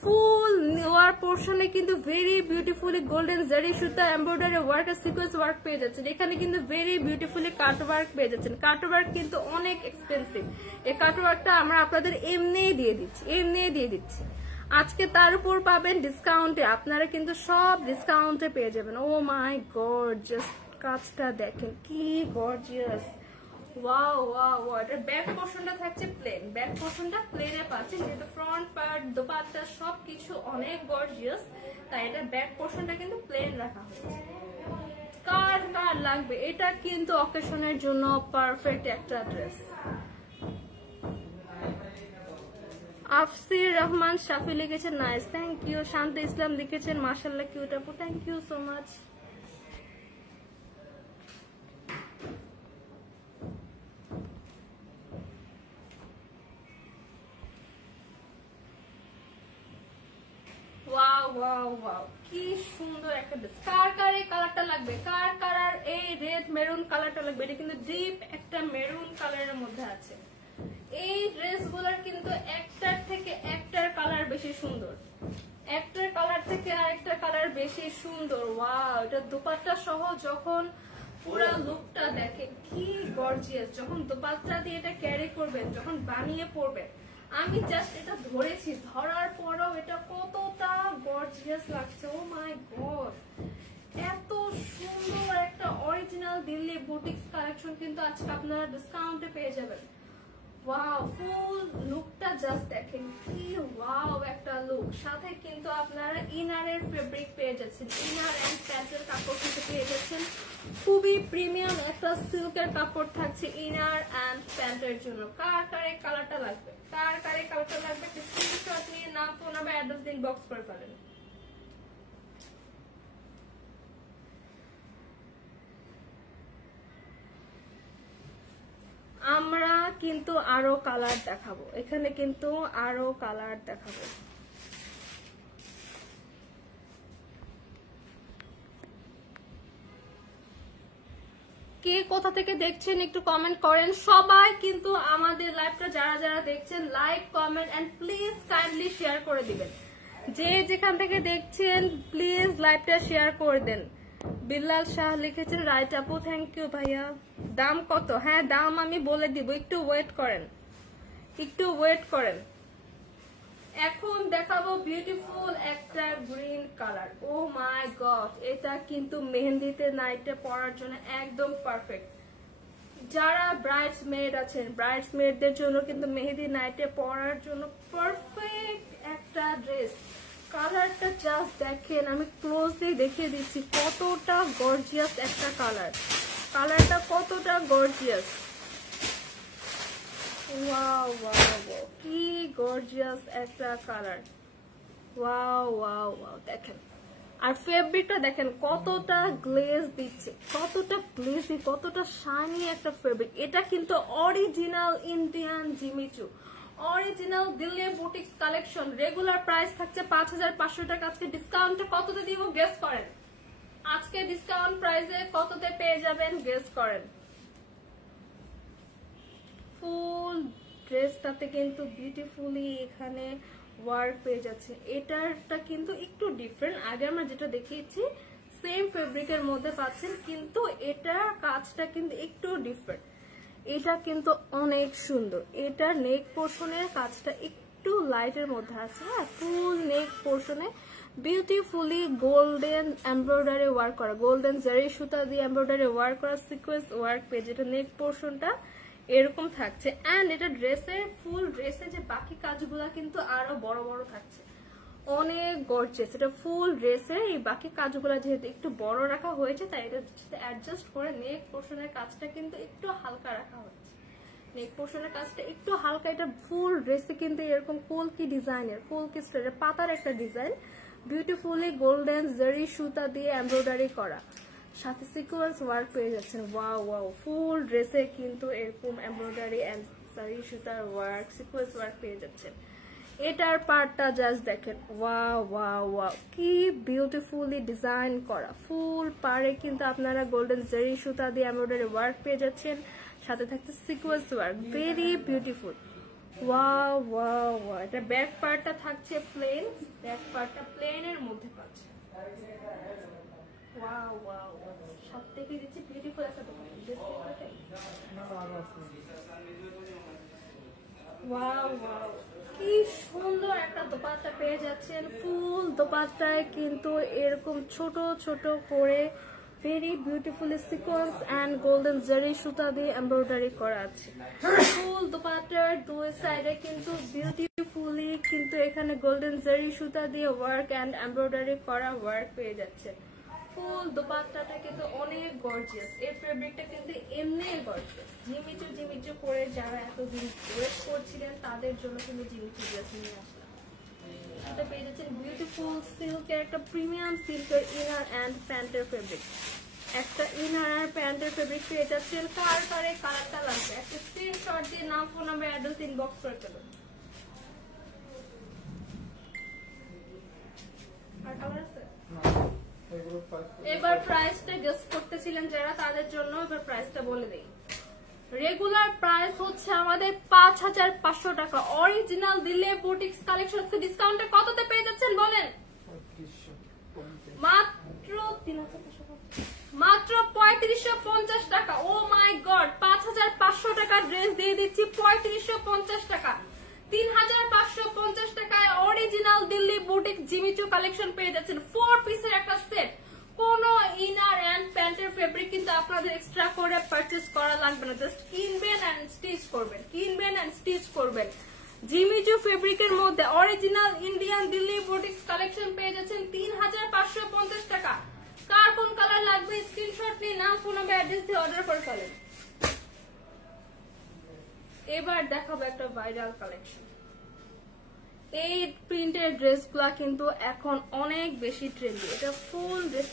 ফুল লোয়ার পোর্শনে কিন্তু ভেরি বিউটিফুলি গোল্ডেন জারি সুতা এমব্রয়ডারি ওয়ার্ক আর সিকোয়েন্স ওয়ার্ক পেয়ে যাচ্ছেন। এখানে কিন্তু ভেরি বিউটিফুলি কাট ওয়ার্ক পেয়ে যাচ্ছেন। কাট ওয়ার্ক কিন্তু অনেক এক্সপেন্সিভ, এই কাট ওয়ার্কটা আমরা আপনাদের এমনিই দিয়ে দিচ্ছি আজকে। তার উপর পাবেন ডিসকাউন্টে, আপনারা কিন্তু সব ডিসকাউন্টে পেয়ে যাবেন। ও মাই গড, জাস্ট কাজটা দেখেন কি গর্জিয়াস, ওয়াও ওয়াও ওয়াও। এটার ব্যাক পোর্শনটা থাকছে প্লেন, ব্যাক পোর্শনটা প্লেনে পাচ্ছেন, যেহেতু ফ্রন্ট পার্ট দোপাট্টা সবকিছু অনেক গর্জিয়াস, তাই এটার ব্যাক পোর্শনটা কিন্তু প্লেন রাখা হয়েছে। কার কার লাগবে, এটা কিন্তু অকেশনের জন্য পারফেক্ট একটা ড্রেস। আফসির রহমান শাফি লিখেছেন nice, thank you. Shanto Islam লিখেছেন মাশাআল্লাহ কিউট আপু, thank you so much. Wow wow wow, কি সুন্দর একটা ড্রেস। কার কার এই কালারটা লাগবে, কার কার এই রেড মেরুন কালারটা লাগবে, এটা কিন্তু ডিপ একটা মেরুন কালারের মধ্যে আছে। এই ড্রেসগুলোর কিন্তু একটার থেকে একটার কালার বেশি সুন্দর, একটার কালার থেকে আরেকটা কালার বেশি সুন্দর। ওয়াও, এটা দোপাট্টা সহ যখন পুরো লুকটা দেখেন কি গর্জিয়াস, যখন দোপাট্টা দিয়ে এটা ক্যারি করবেন, যখন বানিয়ে পরবেন, আমি জাস্ট এটা ধরেছি, ধরার পরও এটা কতটা গর্জিয়াস লাগছে। ও মাই গড, এত সুন্দর একটা অরিজিনাল দিল্লি বুটিক্স কালেকশন কিন্তু আজকে আপনারা ডিসকাউন্টে পেয়ে যাবেন। ওয়াও, ফুল লুকটা জাস্ট দেখেন কি ওয়াও একটা লুক, সাথে কিন্তু আপনারা ইনার ইনারের ফেব্রিক পেয়ে যাচ্ছেন, ইনার এন্ড প্যান্টের কাপড় কিন্তু পেয়ে যাচ্ছেন। খুবই প্রিমিয়াম একটা সিল্কের কাপড় থাকছে ইনার এন্ড প্যান্টের জন্য। কার কারে কালারটা লাগবে, কার কারে কালারটা লাগবে স্ক্রিনশট নিয়ে নাম, ফোন নাম্বার, অ্যাড্রেস দিন বক্স করে ফেলেন। আমরা কিন্তু আরো কালার দেখাবো, এখানে কিন্তু আরো কালার দেখাবো। কে কোথা থেকে দেখছেন একটু কমেন্ট করেন। সবাই কিন্তু আমাদের লাইভটা যারা যারা দেখছেন like, comment and please kindly share করে দিবেন। যে যেখান থেকে দেখছেন প্লিজ লাইভটা শেয়ার করে দেন। বিল্লাল শাহ লিখেছেন রাইট আপু, থ্যাংক ইউ ভাইয়া। দাম কত? হ্যাঁ দাম আমি বলে দিব, একটু ওয়েট করেন, একটু ওয়েট করেন। এখন দেখাবো বিউটিফুল একটা green colour. O my god, এটা কিন্তু মেহেন্দিতে নাইটে পরার জন্য একদম পারফেক্ট। যারা ব্রাইডস মেড আছেন, ব্রাইডস মেডদের জন্য কিন্তু মেহেন্দি নাইটে পরার জন্য পারফেক্ট একটা ড্রেস। কালারটা জাস্ট দেখেন, আমি ক্লোজলি দেখিয়ে দিচ্ছি কতটা গর্জিয়াস একটা কালার, কালারটা কতটা গর্জিয়াস। ওয়াও ওয়াও ওয়াও, কি গর্জিয়াস একটা কালার। ওয়াও ওয়াও ওয়াও, দেখেন আর ফেব্রিকটা দেখেন কতটা গ্লেজ দিচ্ছে, কতটা গ্লেজি, কতটা শাইনি একটা ফেব্রিক। এটা কিন্তু original Indian Jimmy Choo, original Delhi boutiques collection. Regular price থাকছে 5500 টাকা, আজকে ডিসকাউন্টে কততে দিব গেস করেন। আজকে ডিসকাউন্ট প্রাইসে কততে পেয়ে যাবেন গেস করেন। ফুল ড্রেসটাতে কিন্তু বিউটিফুলি এখানে ওয়ার্ক পেয়ে যাচ্ছে। এটারটা কিন্তু একটু ডিফারেন্ট, আগে আমরা যেটা দেখিয়েছি সেম ফেব্রিকের মধ্যে পাচ্ছেন, কিন্তু এটার কাজটা কিন্তু একটু ডিফারেন্ট। এটা কিন্তু অনেক সুন্দর। এটার নেক পোর্শনের কাজটা একটু লাইটের মধ্যে আছে। হ্যাঁ, ফুল নেক পোর্শনে বিউটিফুলি গোল্ডেন এমব্রয়ডারি ওয়ার্ক করা, গোল্ডেন জারি সুতা দিয়ে এমব্রয়ডারি ওয়ার্ক করা সিকোয়েন্স ওয়ার্ক পেয়ে, যেটা নেক পোর্শনটা এরকম থাকছে। এন্ড এটা ড্রেসের ফুল ড্রেসে যে বাকি কাজগুলা কিন্তু আরো বড় বড় থাকছে, অনেক গর্জিয়াস। এটা ফুল ড্রেসের এই বাকি কাজগুলা যেহেতু একটু বড় রাখা হয়েছে, তাই এটা অ্যাডজাস্ট করে নেক পোর্শনের কাজটা কিন্তু একটু হালকা রাখা হয়েছে। নেক পোর্শনের কাজটা একটু হালকা। এটা ফুল ড্রেসে কিন্তু এরকম কলকি ডিজাইনের, কলকি স্টাইলের পাতার একটা ডিজাইন, বিউটিফুলি গোল্ডেন জারি সুতা দিয়ে এমব্রয়ডারি করা, সাথে সিকোয়েন্স ওয়ার্ক পেয়ে যাচ্ছেন। ওয়াও ওয়াও, ফুল ড্রেসে কিন্তু এরকম এমব্রয়ডারি এন্ড জারি সুতার ওয়ার্ক, সিকোয়েন্স ওয়ার্ক পেয়ে যাচ্ছেন। এটার পার্টটা জাস্ট দেখেন, ওয়াও ওয়াও ওয়াও, কি বিউটিফুলি ডিজাইন করা। ফুল পারে কিন্তু আপনারা গোল্ডেন জারি সুতা দিয়ে এমব্রয়ডারি ওয়ার্ক পেয়ে যাচ্ছেন, সাথে থাকছে sequence work, very beautiful. Wow wow wow. এটা ব্যাক পার্টটা থাকছে প্লেন, ব্যাক পার্টটা প্লেনের মধ্যে পাচ্ছে। ওয়াও ওয়াও, সব থেকে দিচ্ছি বিউটিফুল একটা দোকান। ওয়াও ওয়াও, কি সুন্দর একটা দোপাট্টা পেয়ে যাচ্ছেন। ফুল দোপাট্টায় কিন্তু এরকম ছোট ছোট করে very beautifully sequence and golden zari সুতা দিয়ে এমব্রয়ডারি করা আছে। ফুল দোপাট্টার দুই সাইডে কিন্তু বিউটিফুলি কিন্তু এখানে গোল্ডেন জারি সুতা দিয়ে ওয়ার্ক এন্ড এমব্রয়ডারি করা ওয়ার্ক পেয়ে যাচ্ছে। ফুল দোপাট্টাটা কিন্তু অনেক গর্জিয়াস। এই ফেব্রিকটা কিন্তু এমনি গর্জিয়াস। জিমিচু জিমিচু করে যারা এতদিন ওয়েট করছিলেন তাদের জন্য কিন্তু জিমিচু ড্রেস নিয়ে আসলাম। এটা পেয়ে যাচ্ছেন বিউটিফুল সিল্কের একটা প্রিমিয়াম সিল্কের ইনার এন্ড প্যান্টের ফেব্রিক। একটা ইনার আর প্যান্টের ফেব্রিক পেয়ে যাচ্ছেন। কার কারে কালারটা লাগবে একটা স্ক্রিনশট দিয়ে নাম, ফোন নাম্বার, অ্যাড্রেস ইনবক্স করে ফেলুন। আর কালার আছে? এবার প্রাইসটা গেস করতেছিলেন যারা, তাদের জন্য এবার প্রাইসটা বলে দেই। রেগুলার প্রাইস হচ্ছে আমাদের 5500 টাকা। অরিজিনাল দিল্লি বুটিক্স কালেকশন ডিসকাউন্টে কততে পেয়ে যাচ্ছেন বলেন? মাত্র 3550 টাকা। ও মাই গড, 5500 টাকা ড্রেস দিয়ে দিচ্ছি 3550 টাকা। 3550 টাকায় original Delhi boutique Jimmy Choo collection পেয়ে যাচ্ছেন। 4 পিসের একটা সেট। কোন ইনার এন্ড প্যান্টের ফেব্রিক কিন্তু আপনাদের এক্সট্রা করে পারচেজ করা লাগবে না, জাস্ট কিনবেন এন্ড স্টিচ করবেন, কিনবেন এন্ড স্টিচ করবেন। জিমিচু ফেব্রিকের মধ্যে original Indian Delhi 4x collection পেয়ে যাচ্ছেন 3550 টাকা। কার কোন কালার লাগবে স্ক্রিনশট নিয়ে নাম, ফোন নাম্বার, অ্যাড্রেস দিয়ে অর্ডার করে ফেলেন। এবার দেখাবো একটা ভাইরাল কালেকশন। এই প্রিন্টের ড্রেসগুলো কিন্তু এখন অনেক বেশি ট্রেন্ডি। এটা ফুল ড্রেস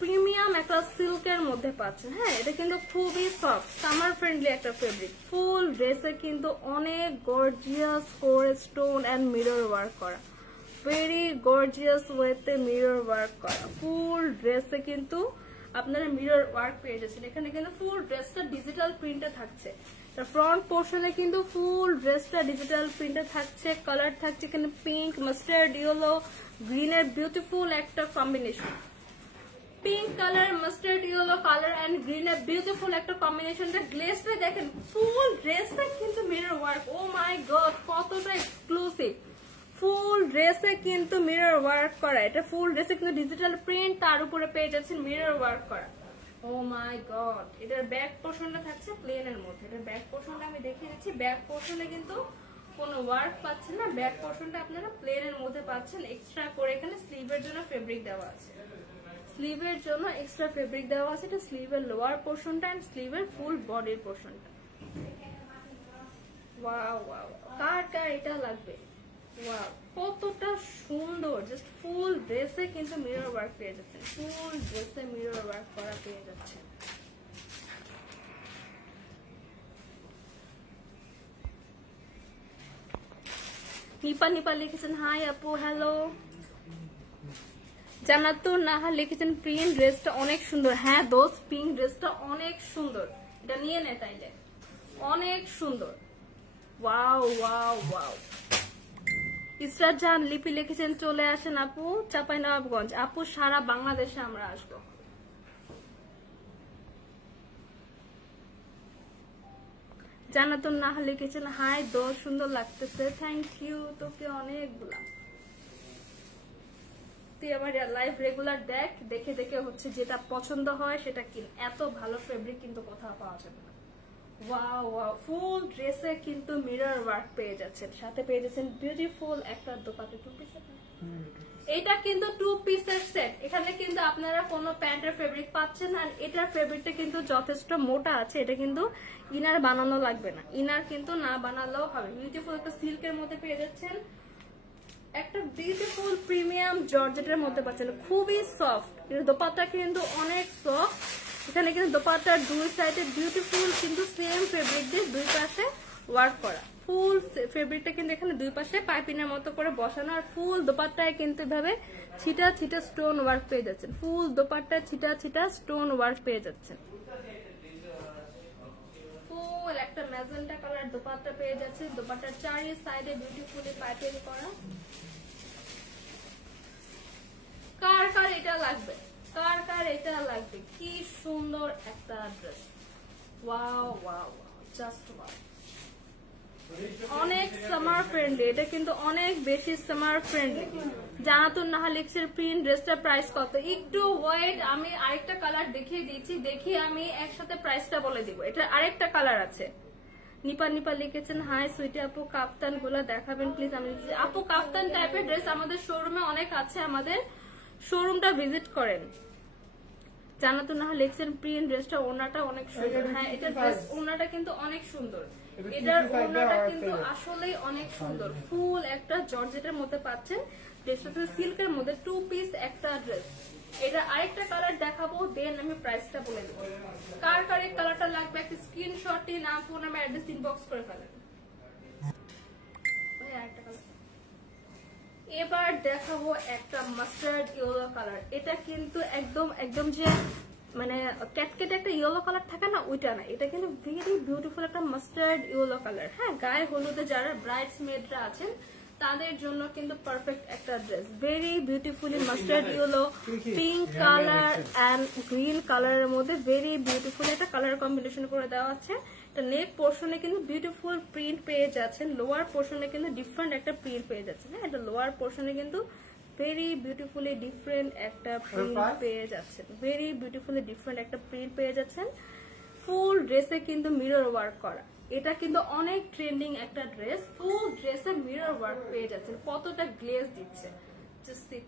প্রিমিয়াম একটা সিল্কের মধ্যে পাচ্ছেন। হ্যাঁ, এটা কিন্তু খুবই সফট, সামার ফ্রেন্ডলি একটা ফেব্রিক। ফুল ড্রেসে কিন্তু অনেক গর্জিয়াস করে স্টোন এন্ড মিরর ওয়ার্ক করা, ভেরি গর্জিয়াস ওয়েতে মিরর ওয়ার্ক করা। ফুল ড্রেসে কিন্তু আপনারা মিরর ওয়ার্ক পেয়ে যাচ্ছেন। এখানে কিন্তু ফুল ড্রেসটা ডিজিটাল প্রিন্টে থাকছে। ফ্রন্ট পোর্শনে কিন্তু ফুল ড্রেসটা ডিজিটাল প্রিন্টে থাকছে। কালার থাকছে এখানে পিঙ্ক, মাস্টার্ড ইয়েলো, গ্রিনের বিউটিফুল একটা combination. Pink colour, mustard yellow colour and গ্রিনের বিউটিফুল একটা কম্বিনেশনটা। গ্লেজটা দেখেন, ফুল ড্রেসটা কিন্তু mirror work. Oh my god, কতটা এক্সক্লুসিভ। ফুল ড্রেসে কিন্তু মিরর ওয়ার্ক করা। এটা ফুল ড্রেসে কিন্তু ডিজিটাল প্রিন্ট, তার উপরে পেয়ে যাচ্ছেন মিরর ওয়ার্ক করা। ও মাই গড, এটার ব্যাক পোর্শনটা থাকছে প্লেনের মধ্যে। এটার ব্যাক পোর্শনটা আমি দেখিয়ে দিচ্ছি। ব্যাক পোর্শনে কিন্তু কোনো ওয়ার্ক পাচ্ছেন না, ব্যাক পোর্শনটা আপনারা প্লেনের মধ্যে পাচ্ছেন। এক্সট্রা করে এখানে স্লিভের জন্য ফেব্রিক দেওয়া আছে, স্লিভের জন্য এক্সট্রা ফেব্রিক দেওয়া আছে। এটা স্লিভের লোয়ার পোর্শনটা এন্ড স্লিভের ফুল বডির পোর্শনটা। ওয়াও ওয়াও, কার কার এটা লাগবে? ওয়াও, কতটা সুন্দর। জাস্ট ফুল ড্রেসে কিন্তু মিরর ওয়ার্ক পেয়ে যাচ্ছেন, ফুল ড্রেসে মিরর ওয়ার্ক করা পেয়ে যাচ্ছে। নিপা নিপা লিখেছেন হাই আপু, হ্যালো। জান্নাতুন নাহার লিখেছেন প্রিন্ট ড্রেসটা অনেক সুন্দর। হ্যাঁ দোস্ত, পিঙ্ক ড্রেসটা অনেক সুন্দর, এটা নিয়ে নে তাইলে, অনেক সুন্দর। Wow wow wow. Israt Jahan Lipi লিখেছেন চলে আসেন আপু চাঁপাইনবাবগঞ্জ। আপু সারা বাংলাদেশে আমরা আসবো। জান্নাতুন নাহার লিখেছেন হাই দোস্ত, সুন্দর লাগতেছে, থ্যাংক ইউ। তোকে অনেকগুলা, তুই আমার লাইভ রেগুলার দেখ, দেখে দেখে হচ্ছে যেটা পছন্দ হয় সেটা কিন। এত ভালো ফেব্রিক কিন্তু কোথাও পাওয়া যাবে না। ওয়াও ওয়াও, ফুল ড্রেসে কিন্তু মিরর ওয়ার্ক পেয়ে যাচ্ছেন, সাথে পেয়ে যাচ্ছেন বিউটিফুল একটা দোপাট্টা। 2 পিসের এটা কিন্তু 2 পিসের সেট। এখানে কিন্তু আপনারা কোনো প্যান্টের ফেব্রিক পাচ্ছেন না। এটার ফেব্রিকটা কিন্তু যথেষ্ট মোটা আছে, এটা কিন্তু ইনার বানানো লাগবে না, ইনার কিন্তু না বানালেও হবে। বিউটিফুল একটা সিল্কের মধ্যে পেয়ে যাচ্ছেন, একটা বিউটিফুল প্রিমিয়াম জর্জেটের মধ্যে পাচ্ছেন, খুবই সফট। এর দোপাট্টা কিন্তু অনেক সফট। এখানে কিন্তু দোপাট্টার দুই সাইডে বিউটিফুল কিন্তু সেম ফেব্রিক দিয়ে দুই পাশে ওয়ার্ক করা। ফুল ফেব্রিকটা কিন্তু এখানে দুই পাশে পাইপিনের মতো করে বসানো। আর ফুল দোপাট্টায় কিন্তু এভাবে ছিটা ছিটা স্টোন ওয়ার্ক পেয়ে যাচ্ছেন। ফুল দোপাট্টায় ছিটা ছিটা স্টোন ওয়ার্ক পেয়ে যাচ্ছেন। ফুল একটা ম্যাজেন্টা কালার দোপাট্টা পেয়ে যাচ্ছেন। দোপাট্টার চারি সাইডে বিউটিফুলি পাইপিং করা। কার কার এটা লাগবে? কার কার এটা লাগবে? কি সুন্দর একটা dress. Wow wow, just wow. অনেক সামার ফ্রেন্ডলি, এটা কিন্তু অনেক বেশি সামার ফ্রেন্ডলি। জানাতুন নাহা লিখছে প্রিন্ট ড্রেসটার প্রাইস কত? একটু ওয়েট, আমি আরেকটা কালার দেখিয়ে দিচ্ছি, দেখি আমি একসাথে প্রাইসটা বলে দিব। এটা আরেকটা কালার আছে। নিপা নিপা লিখেছেন হাই সুইটি আপু, কাফতান গুলো দেখাবেন প্লিজ। আমি আপু কাফতান টাইপের ড্রেস আমাদের শোরুমে অনেক আছে, আমাদের শোরুমটা ভিজিট করেন। জানাতুন নাহা লিখছেন প্রিন্ট ড্রেসটা ওনাটা অনেক সুন্দর। হ্যাঁ, এটা ড্রেস ওনাটা কিন্তু অনেক সুন্দর, এটার ওনাটা কিন্তু আসলেই অনেক সুন্দর। ফুল একটা জর্জেটের মধ্যে পাচ্ছেন, ড্রেসটা সিল্কের মধ্যে 2 পিস একটা ড্রেস। এটা আরেকটা কালার দেখাবো, দেন আমি প্রাইসটা বলে দেবো। কার কার এই কালারটা লাগবে একটা স্ক্রিনশট নিয়ে নাম, ফোন নাম্বার, অ্যাড্রেস ইনবক্স করে ফেলেন। ভাই আরেকটা কালার এবার দেখাবো, একটা মাস্টার্ড ইয়েলো কালার। এটা কিন্তু একদম একদম যে মানে ক্যাটকেটে একটা ইয়েলো কালার থাকে না, ওইটা না, এটা কিন্তু ভেরি বিউটিফুল একটা মাস্টার্ড ইয়েলো কালার। হ্যাঁ, গায়ে হলুদে যারা ব্রাইডস মেডরা আছেন তাদের জন্য কিন্তু পারফেক্ট একটা dress. Very beautifully mustard yellow, pink colour and green কালারের মধ্যে ভেরি বিউটিফুল একটা কালার কম্বিনেশন করে দেওয়া আছে। নেক পোর্শনে কিন্তু বিউটিফুল প্রিন্ট পেয়ে যাচ্ছেন, লোয়ার পোর্শনে কিন্তু ডিফারেন্ট একটা প্রিন্ট পেয়ে যাচ্ছেন। হ্যাঁ, এটা লোয়ার পোর্শনে কিন্তু ভেরি বিউটিফুলি ডিফারেন্ট একটা প্রিন্ট পেয়ে যাচ্ছেন, ভেরি বিউটিফুলি ডিফারেন্ট একটা প্রিন্ট পেয়ে যাচ্ছেন। ফুল ড্রেসে কিন্তু মিরর ওয়ার্ক করা, এটা কিন্তু অনেক ট্রেন্ডিং একটা ড্রেস। ফুল ড্রেসে মিরর ওয়ার্ক পেয়ে যাচ্ছেন, কতটা গ্লেজ দিচ্ছে,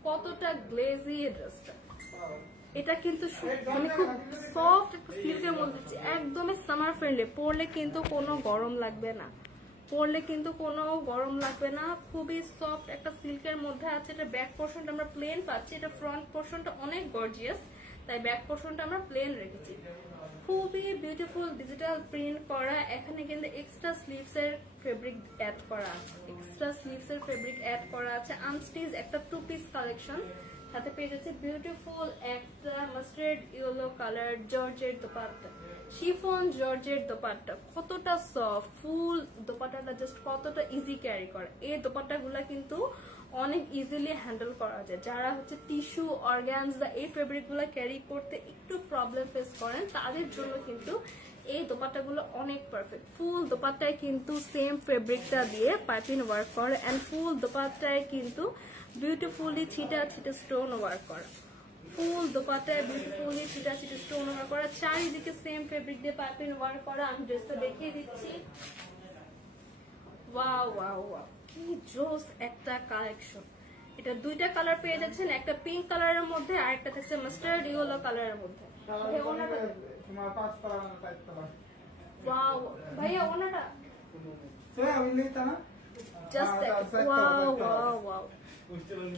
কতটা গ্লেজি ড্রেসটা। এটা কিন্তু মানে খুব সফট একটা সিল্কের মধ্যে, একদমই সামার ফ্রেন্ডলি। পরলে কিন্তু কোনো গরম লাগবে না, পরলে কিন্তু কোনো গরম লাগবে না। খুবই সফট একটা সিল্কের মধ্যে আছে। এটা ব্যাক পোর্শনটা আমরা প্লেন পাচ্ছি, এটা ফ্রন্ট পোর্শনটা অনেক গর্জিয়াস, তাই ব্যাক পোর্শনটা আমরা প্লেন রেখেছি। খুবই বিউটিফুল ডিজিটাল প্রিন্ট করা। এখানে কিন্তু এক্সট্রা স্লিভস এর ফেব্রিক অ্যাড করা আছে, এক্সট্রা স্লিভস এর ফেব্রিক অ্যাড করা আছে। আনস্টিচ একটা 2 পিস কালেকশন, সাথে পেয়ে যাচ্ছে বিউটিফুল একটা mustard yellow colour georgette dupatta, chiffon georgette dupatta. কতটা সফট, ফুল দোপাট্টাটা জাস্ট কতটা ইজি ক্যারি করে। এই দোপাট্টাগুলা কিন্তু অনেক ইজিলি হ্যান্ডেল করা যায়। যারা হচ্ছে টিস্যু, অর্গানজা এই ফেব্রিক গুলা ক্যারি করতে একটু প্রবলেম ফেস করেন, তাদের জন্য কিন্তু এই দোপাট্টাগুলো অনেক পারফেক্ট। ফুল দোপাট্টায় কিন্তু সেম ফেব্রিকটা দিয়ে পাইপিং ওয়ার্ক করে, এন্ড ফুল দোপাট্টায় কিন্তু বিউটিফুলি ছিটা ছিটা স্টোন ওয়ার্ক করা। ফুল দোপাট্টায় বিউটিফুলি ছিটা ছিটা স্টোন ওয়ার্ক করা, চারিদিকে সেম ফেব্রিক দিয়ে পাইপিং ওয়ার্ক করা। আমি ড্রেসটা দেখিয়ে দিচ্ছি। ওয়াও ওয়াও ওয়াও, কি জোস একটা কালেকশন। এটা 2টা কালার পেয়ে যাচ্ছেন, একটা পিঙ্ক কালারের মধ্যে আর একটা থাকছে মাস্টার্ড ইয়েলো কালারের মধ্যে। তোমার 5 কালার না 4 কালার। ওয়াও ভাইয়া, ওনাটা আমি নিতা না জাস্ট ওয়াও ওয়াও ওয়াও,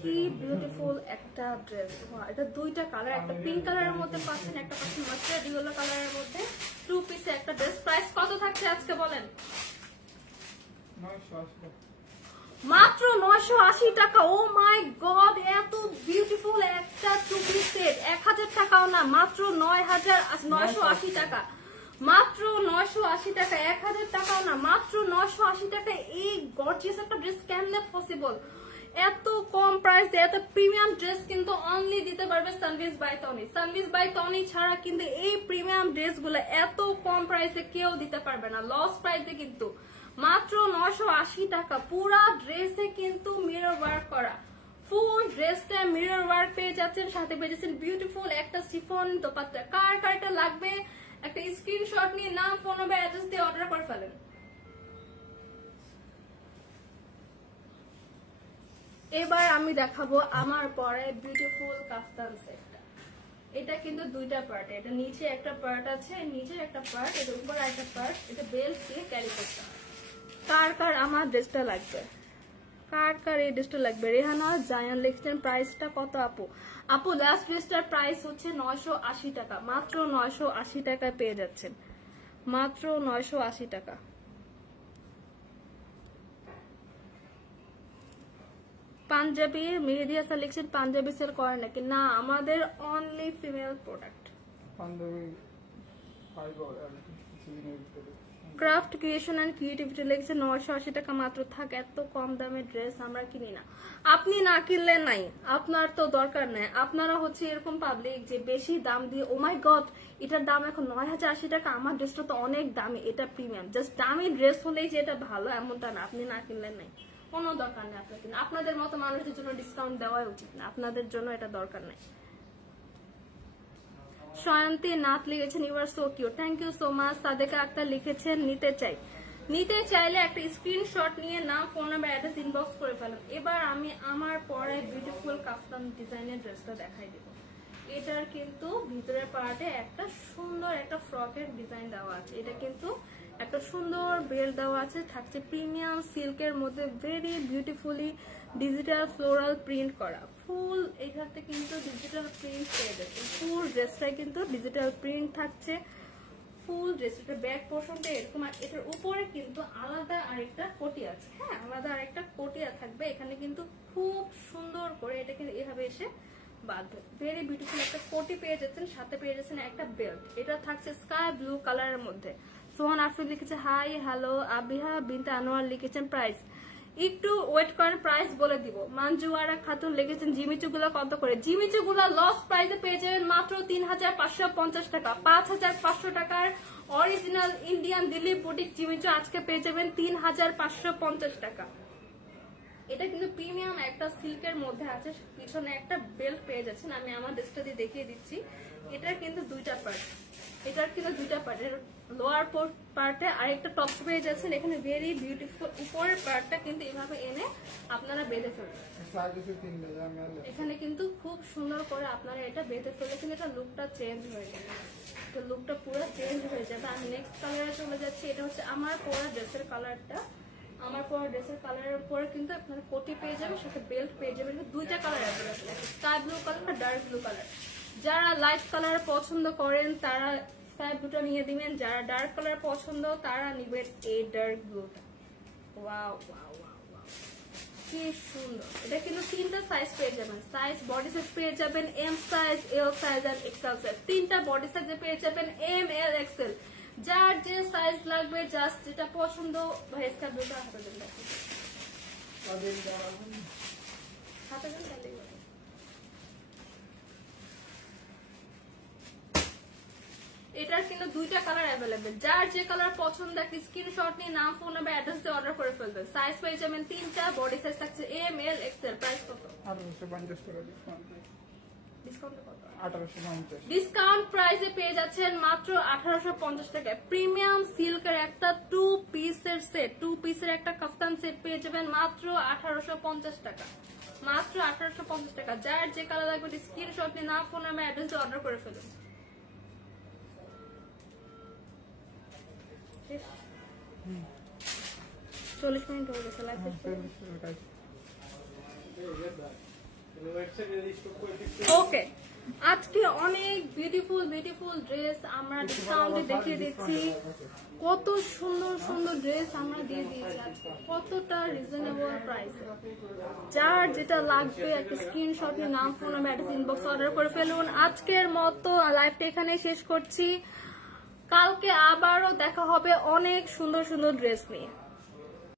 কি বিউটিফুল একটা ড্রেস। এটা 2টা কালার, একটা পিঙ্ক কালারের মধ্যে পাচ্ছেন, একটা পাচ্ছেন মাস্টার্ড ইয়েলো কালারের মধ্যে। 2 পিসে একটা ড্রেস। প্রাইস কত থাকছে আজকে বলেন? 980 মাত্র 980 টাকা। ও মাই গড, এত বিউটিফুল একটা 2 পিস সেট 1000 টাকাও না, মাত্র 980 টাকা। মাত্র 980 টাকা, 1000 টাকাও না, মাত্র 980 টাকা। এই গর্জিয়াস একটা ড্রেস কেমনে পসিবল? এত কম প্রাইসে এত প্রিমিয়াম ড্রেস কিন্তু অনলি দিতে পারবে সানভিজ বাই তনি। সানভিজ বাই তনি ছাড়া কিন্তু এই প্রিমিয়াম ড্রেসগুলো এত কম প্রাইসে কেউ দিতে পারবে না, লস প্রাইসে। কিন্তু মাত্র 980 টাকা। পুরা ড্রেসে কিন্তু মিরর ওয়ার্ক করা, ফুল ড্রেসটা মিরর ওয়ার্ক পেয়ে যাচ্ছেন, সাথে পেয়ে যাচ্ছেন বিউটিফুল একটা শিফন দোপাট্টা। কার কারটা লাগবে একটা স্ক্রিনশট নিয়ে নাম, ফোন নাম্বার, অ্যাড্রেস দিয়ে অর্ডার করে ফেলেন। এবার আমি দেখাবো আমার পরে বিউটিফুল কাফতান সেটটা। এটা কিন্তু 2টা পার্ট, এটা নিচে একটা পার্ট আছে, নিচে একটা পার্ট, এটা উপরে একটা পার্ট। এটা বেল্ট দিয়ে ক্যারি করতে হয়। কার কার আমার ড্রেসটা লাগবে, কার কার এই ড্রেসটা লাগবে? রেহানা জায়ান লিখছেন প্রাইসটা কত আপু? আপু লাস্ট ড্রেসটার প্রাইস হচ্ছে 980 টাকা, মাত্র 980 টাকায় পেয়ে যাচ্ছেন, মাত্র 980 টাকা। পাঞ্জাবি মেহেদিয়া কালেকশন পাঞ্জাবি সেল করে নাকি? না, আমাদের only female product. Panjabi fibre craft creation and creativity লেগেছে 980 টাকা মাত্র। থাক, এত কম দামের ড্রেস আমরা কিনি না। আপনি না কিনলে নাই, আপনার তো দরকার নাই। আপনারা হচ্ছে এরকম পাবলিক যে বেশি দাম দিয়ে, ও মাই গড এটার দাম এখন 9080 টাকা, আমার ড্রেসটা তো অনেক দামি, এটা প্রিমিয়াম। জাস্ট দামি ড্রেস হলেই যে এটা ভালো এমনটা না। আপনি না কিনলে নাই, কোনো দরকার নেই আপনার কিনা। আপনাদের মতো মানুষদের জন্য ডিসকাউন্ট দেওয়াই উচিত না, আপনাদের জন্য এটা দরকার নাই। সয়ন্তী নাথ লিখেছেন you are so cute, thank you so much. Sadeka Akter লিখেছেন নিতে চাই, নিতে চাইলে একটা স্ক্রিনশট নিয়ে নাম, ফোন নাম্বার, অ্যাড্রেস ইনবক্স করে ফেলেন। এবার আমি আমার পরে বিউটিফুল কাফতান ডিজাইনের ড্রেসটা দেখাই দেব। এটার কিন্তু ভিতরের পার্টে একটা সুন্দর একটা ফ্রকের ডিজাইন দেওয়া আছে। এটা কিন্তু একটা সুন্দর বেল্ট দেওয়া আছে, থাকছে প্রিমিয়াম সিল্কের মধ্যে very beautifully digital floral print করা। ফুল এইখানে কিন্তু ডিজিটাল প্রিন্ট পেয়ে যাচ্ছে, ফুল ড্রেসটাই কিন্তু ডিজিটাল প্রিন্ট থাকছে। ফুল ড্রেসটার ব্যাক পোর্শনটা এরকম, আর এটার উপরে কিন্তু আলাদা আরেকটা কোটি আছে। হ্যাঁ, আলাদা আরেকটা কোটিয়া থাকবে। এখানে কিন্তু খুব সুন্দর করে এটা কিন্তু এভাবে এসে বাঁধবে। ভেরি বিউটিফুল একটা কোটি পেয়ে যাচ্ছেন, সাথে পেয়ে যাচ্ছেন একটা বেল্ট। এটা থাকছে স্কাই ব্লু কালারের মধ্যে। সোহান আফরিন লিখেছে হাই হ্যালো। আবিহা বিনতে আনোয়ার লিখেছেন প্রাইস একটু ওয়েট করেন, প্রাইস বলে দিব। মঞ্জুয়ারা খাতুন লিখেছেন জিমিচুগুলো কত করে? জিমিচুগুলো লস প্রাইসে পেয়ে যাবেন মাত্র 3550 টাকা। 5500 টাকার original Indian Delhi boutique Jimmy Choo আজকে পেয়ে যাবেন 3550 টাকা। এটা কিন্তু প্রিমিয়াম একটা সিল্কের মধ্যে আছে, পিছনে একটা বেল্ট পেয়ে যাচ্ছেন। আমি আমার ড্রেসটা দিয়ে দেখিয়ে দিচ্ছি। এটা কিন্তু 2টা পার্ট, এটার কিন্তু দুইটা পার্ট, লোয়ার পার্টে আরেকটা টপস পেয়ে যাচ্ছেন। এখানে ভেরি বিউটিফুল, উপরের পার্টটা কিন্তু এভাবে এনে আপনারা বেঁধে ফেলবেন। এখানে কিন্তু খুব সুন্দর করে আপনারা এটা বেঁধে ফেলে কিন্তু এটা লুকটা চেঞ্জ হয়ে যাবে, তো লুকটা পুরো চেঞ্জ হয়ে যাবে। আমি নেক্সট কালারে চলে যাচ্ছি। এটা হচ্ছে আমার পরা ড্রেসের কালারটা। আমার পরা ড্রেসের কালারের উপরে কিন্তু আপনারা কোটি পেয়ে যাবেন, সাথে বেল্ট পেয়ে যাবেন। দুইটা কালার অ্যাভেলেবল আছে, স্কাই ব্লু কালার আর ডার্ক ব্লু কালার। যারা লাইট কালার পছন্দ করেন তারা স্কাই ব্লুটা নিয়ে দিবেন, যারা ডার্ক কালার পছন্দ তারা নিবেন এই ডার্ক ব্লুটা। ওয়াও ওয়াও ওয়াও ওয়াও, কি সুন্দর। এটা কিন্তু তিনটা সাইজ পেয়ে যাবেন, সাইজ বডি সাইজ পেয়ে যাবেন এম সাইজ, এল সাইজ আর এক্সেল সাইজ। তিনটা বডি সাইজে পেয়ে যাবেন এম, এল, এক্সেল। যার যে সাইজ লাগবে, জাস্ট যেটা পছন্দ ভাই স্কাই ব্লুটা হাতে দেন, হাতে দেন তাহলেই হবে। এটার কিন্তু দুইটা কালার অ্যাভেলেবেল, যার যে কালার পছন্দ একটা স্ক্রিনশট নিয়ে নাম, ফোন নাম্বার, অ্যাড্রেস দিয়ে অর্ডার করে ফেলবেন। সাইজ পেয়ে যাবেন তিনটা, বডি সাইজ থাকছে এম, এল, এক্সেল। প্রাইস কত? 1850 টাকা ডিসকাউন্ট কত? 1850। ডিসকাউন্ট প্রাইসে পেয়ে যাচ্ছেন মাত্র 1850 টাকায়। প্রিমিয়াম সিল্কের একটা 2 পিসের সেট, 2 পিসের একটা কাফতান সেট পেয়ে যাবেন মাত্র 1850 টাকা, মাত্র 1850 টাকা। যার যে কালার লাগবে স্ক্রিনশট নিয়ে নাম, ফোন নাম্বার, অ্যাড্রেস দিয়ে অর্ডার করে ফেলুন। 40 মিনিট হয়ে গেছে লাইভ। ওকে, আজকে অনেক বিউটিফুল বিউটিফুল ড্রেস আমরা ডিসকাউন্টে দেখিয়ে দিচ্ছি। কত সুন্দর সুন্দর ড্রেস আমরা দিয়ে দিয়েছি আজকে, কতটা রিজনেবল প্রাইসে। যার যেটা লাগবে একটা স্ক্রিনশট নিয়ে নাম, phone number, address, inbox order করে ফেলুন। আজকের মতো লাইভটা এখানে শেষ করছি, কালকে আবারও দেখা হবে অনেক সুন্দর সুন্দর ড্রেস নিয়ে।